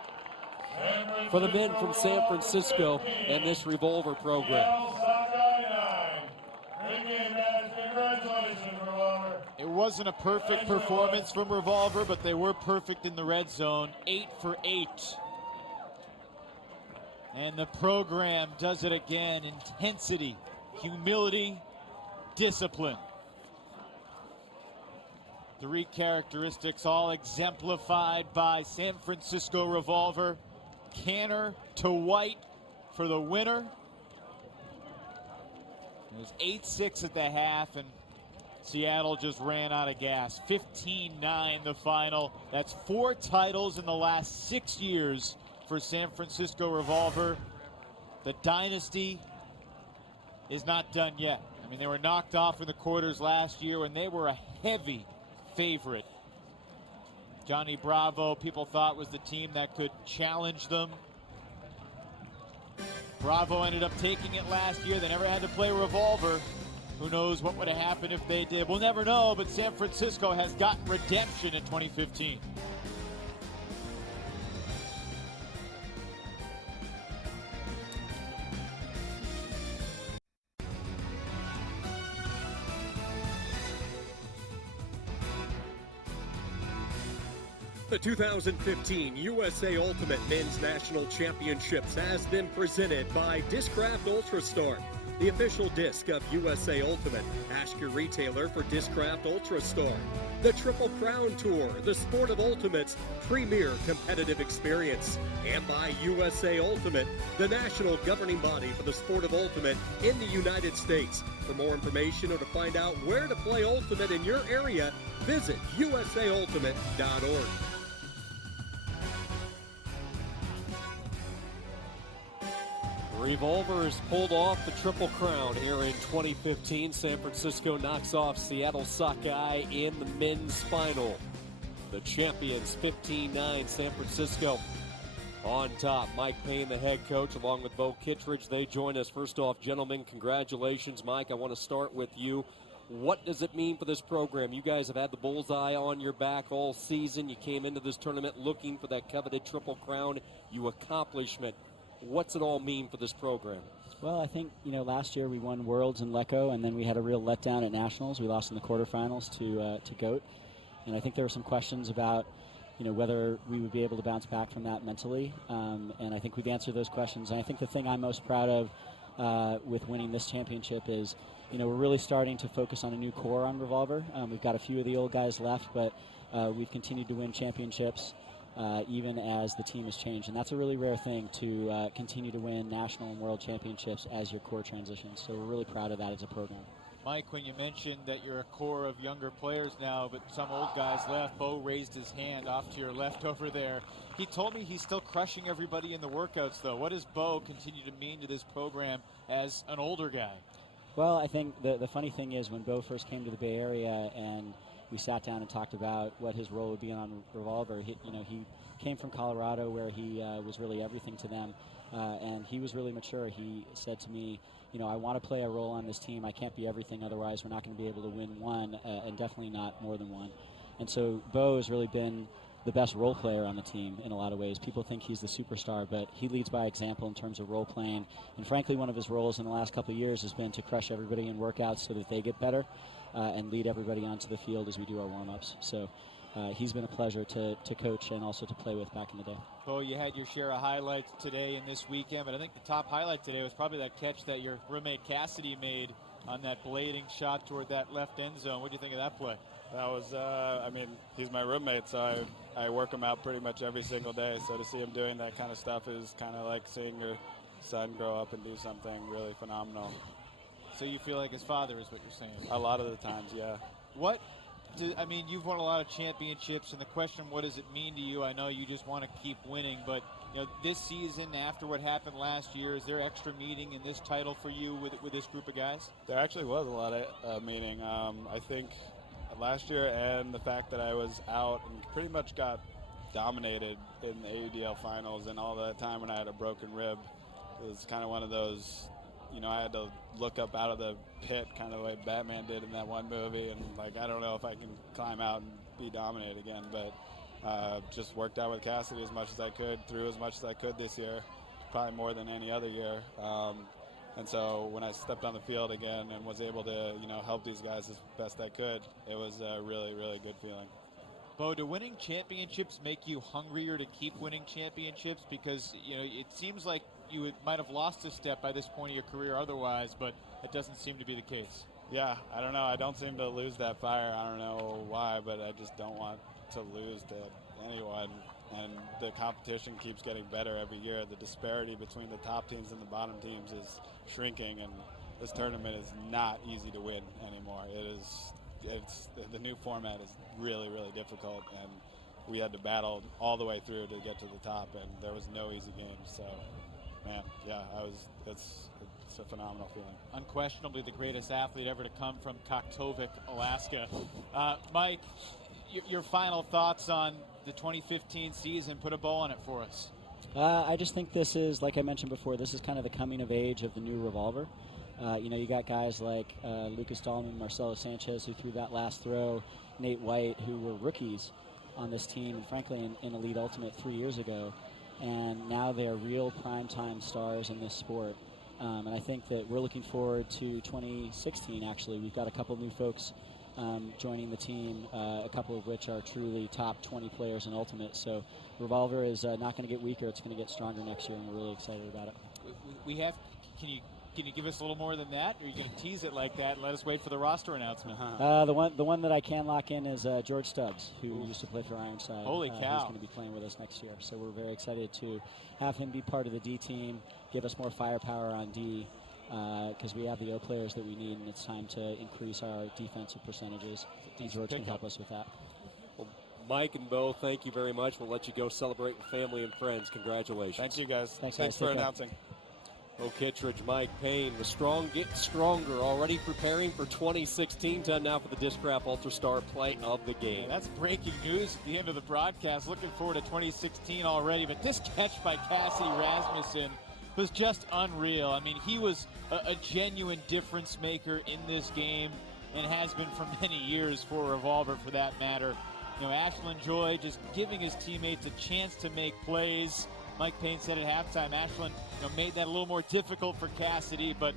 for the men from San Francisco and this Revolver program. It wasn't a perfect performance from Revolver, but they were perfect in the red zone. 8 for 8. And the program does it again. Intensity, humility, discipline. 3 characteristics all exemplified by San Francisco Revolver. Canner to White for the winner. It was 8-6 at the half, and Seattle just ran out of gas. 15-9 the final. That's 4 titles in the last 6 years for San Francisco Revolver. The dynasty is not done yet. I mean, they were knocked off in the quarters last year when they were a heavy favorite. Johnny Bravo, people thought, was the team that could challenge them. Bravo ended up taking it last year. They never had to play Revolver. Who knows what would have happened if they did? We'll never know, but San Francisco has gotten redemption in 2015. The 2015 USA Ultimate Men's National Championships has been presented by Discraft Ultrastar, the official disc of USA Ultimate. Ask your retailer for Discraft Ultrastar. The Triple Crown Tour, the sport of ultimates premier competitive experience. And by USA Ultimate, the national governing body for the sport of ultimate in the United States. For more information or to find out where to play ultimate in your area, visit usaultimate.org. Revolver has pulled off the Triple Crown here in 2015. San Francisco knocks off Seattle Sockeye in the men's final. The champions 15-9, San Francisco on top. Mike Payne, the head coach, along with Bo Kittredge, they join us. First off, gentlemen, congratulations. Mike, I want to start with you. What does it mean for this program? You guys have had the bullseye on your back all season. You came into this tournament looking for that coveted Triple Crown. You accomplishment. What's it all mean for this program? Well, I think, last year we won Worlds in Lecco, and then we had a real letdown at Nationals. We lost in the quarterfinals to GOAT. And I think there were some questions about, whether we would be able to bounce back from that mentally. And I think we've answered those questions. And I think the thing I'm most proud of with winning this championship is, we're really starting to focus on a new core on Revolver. We've got a few of the old guys left, but we've continued to win championships. Even as the team has changed. And that's a really rare thing, to continue to win national and world championships as your core transitions. So we're really proud of that as a program. Mike, when you mentioned that you're a core of younger players now, but some old guys left, Bo raised his hand off to your left over there. He told me he's still crushing everybody in the workouts, though. What does Bo continue to mean to this program as an older guy? Well, I think the funny thing is when Bo first came to the Bay Area and we sat down and talked about what his role would be on Revolver. He came from Colorado, where he was really everything to them, and he was really mature. He said to me, I want to play a role on this team. I can't be everything, otherwise we're not going to be able to win one, and definitely not more than one. And so Bo has really been the best role player on the team in a lot of ways. People think he's the superstar, but he leads by example in terms of role playing. And frankly, one of his roles in the last couple of years has been to crush everybody in workouts so that they get better, and lead everybody onto the field as we do our warm-ups. So he's been a pleasure to coach and also to play with back in the day. Bo, you had your share of highlights today and this weekend, but I think the top highlight today was probably that catch that your roommate Cassidy made on that blading shot toward that left end zone. What do you think of that play? That was, he's my roommate, so I work him out pretty much every single day. So to see him doing that kind of stuff is kind of like seeing your son grow up and do something really phenomenal. So you feel like his father is what you're saying? A lot of the times, yeah. You've won a lot of championships, and the question, what does it mean to you? I know you just want to keep winning, but this season, after what happened last year, is there extra meaning in this title for you with this group of guys? There actually was a lot of meaning. I think last year, and the fact that I was out and pretty much got dominated in the AUDL finals, and all that time when I had a broken rib, it was kind of one of those, I had to look up out of the pit kind of the way Batman did in that one movie, and I don't know if I can climb out and be dominated again, but just worked out with Cassidy as much as I could, threw as much as I could this year, probably more than any other year. And so when I stepped on the field again and was able to, help these guys as best I could, it was a really, really good feeling. Bo, do winning championships make you hungrier to keep winning championships? Because, it seems like you might have lost a step by this point of your career otherwise, but it doesn't seem to be the case. Yeah, I don't know. I don't seem to lose that fire. I don't know why, but I just don't want to lose to anyone. And the competition keeps getting better every year. The disparity between the top teams and the bottom teams is shrinking, and this tournament is not easy to win anymore. The new format is really, really difficult, and we had to battle all the way through to get to the top, and there was no easy games. So, man, yeah, it's a phenomenal feeling. Unquestionably the greatest athlete ever to come from Koktovik, Alaska. Mike, your final thoughts on the 2015 season. Put a bow on it for us. I just think this is, like I mentioned before, this is kind of the coming of age of the new Revolver. You got guys like Lucas Dahlman, Marcelo Sanchez, who threw that last throw, Nate White, who were rookies on this team, and frankly in Elite Ultimate 3 years ago. And now they are real primetime stars in this sport. And I think that we're looking forward to 2016, actually. We've got a couple new folks joining the team, a couple of which are truly top 20 players in Ultimate. So Revolver is not going to get weaker. It's going to get stronger next year, and we're really excited about it. Can you give us a little more than that? Or are you going to tease it like that and let us wait for the roster announcement? The one that I can lock in is George Stubbs, who used to play for Ironside. Holy cow. He's going to be playing with us next year. So we're very excited to have him be part of the D team, give us more firepower on D, because we have the O players that we need, and it's time to increase our defensive percentages. And George can help us with that. Well, Mike and Bo, thank you very much. We'll let you go celebrate with family and friends. Congratulations. Thank you, guys. Thanks for announcing. Bo Kittredge, Mike Payne, the strong get stronger, already preparing for 2016. Time now for the Discraft Ultrastar play of the game. Yeah, that's breaking news at the end of the broadcast. Looking forward to 2016 already, but this catch by Cassidy Rasmussen was just unreal. I mean, he was a genuine difference maker in this game and has been for many years for Revolver, for that matter. Ashlyn Joy just giving his teammates a chance to make plays. Mike Payne said at halftime, Ashlyn made that a little more difficult for Cassidy, but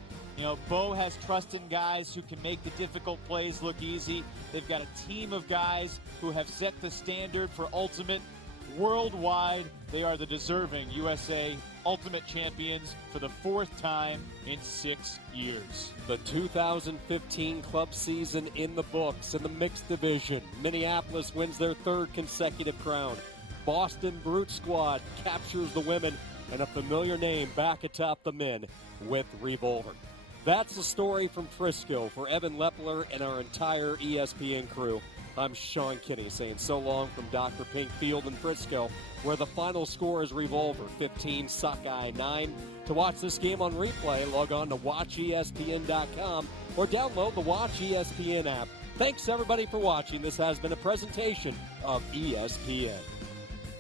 Bo has trust in guys who can make the difficult plays look easy. They've got a team of guys who have set the standard for Ultimate worldwide. They are the deserving USA Ultimate champions for the 4th time in 6 years. The 2015 club season in the books in the mixed division. Minneapolis wins their 3rd consecutive crown. Boston Brute Squad captures the women, and a familiar name back atop the men with Revolver. That's the story from Frisco. For Evan Lepler and our entire ESPN crew, I'm Sean Kinney saying so long from Dr. Pink Field in Frisco, where the final score is Revolver 15, Sockeye 9. To watch this game on replay, log on to WatchESPN.com or download the Watch ESPN app Thanks, everybody, for watching. This has been a presentation of ESPN.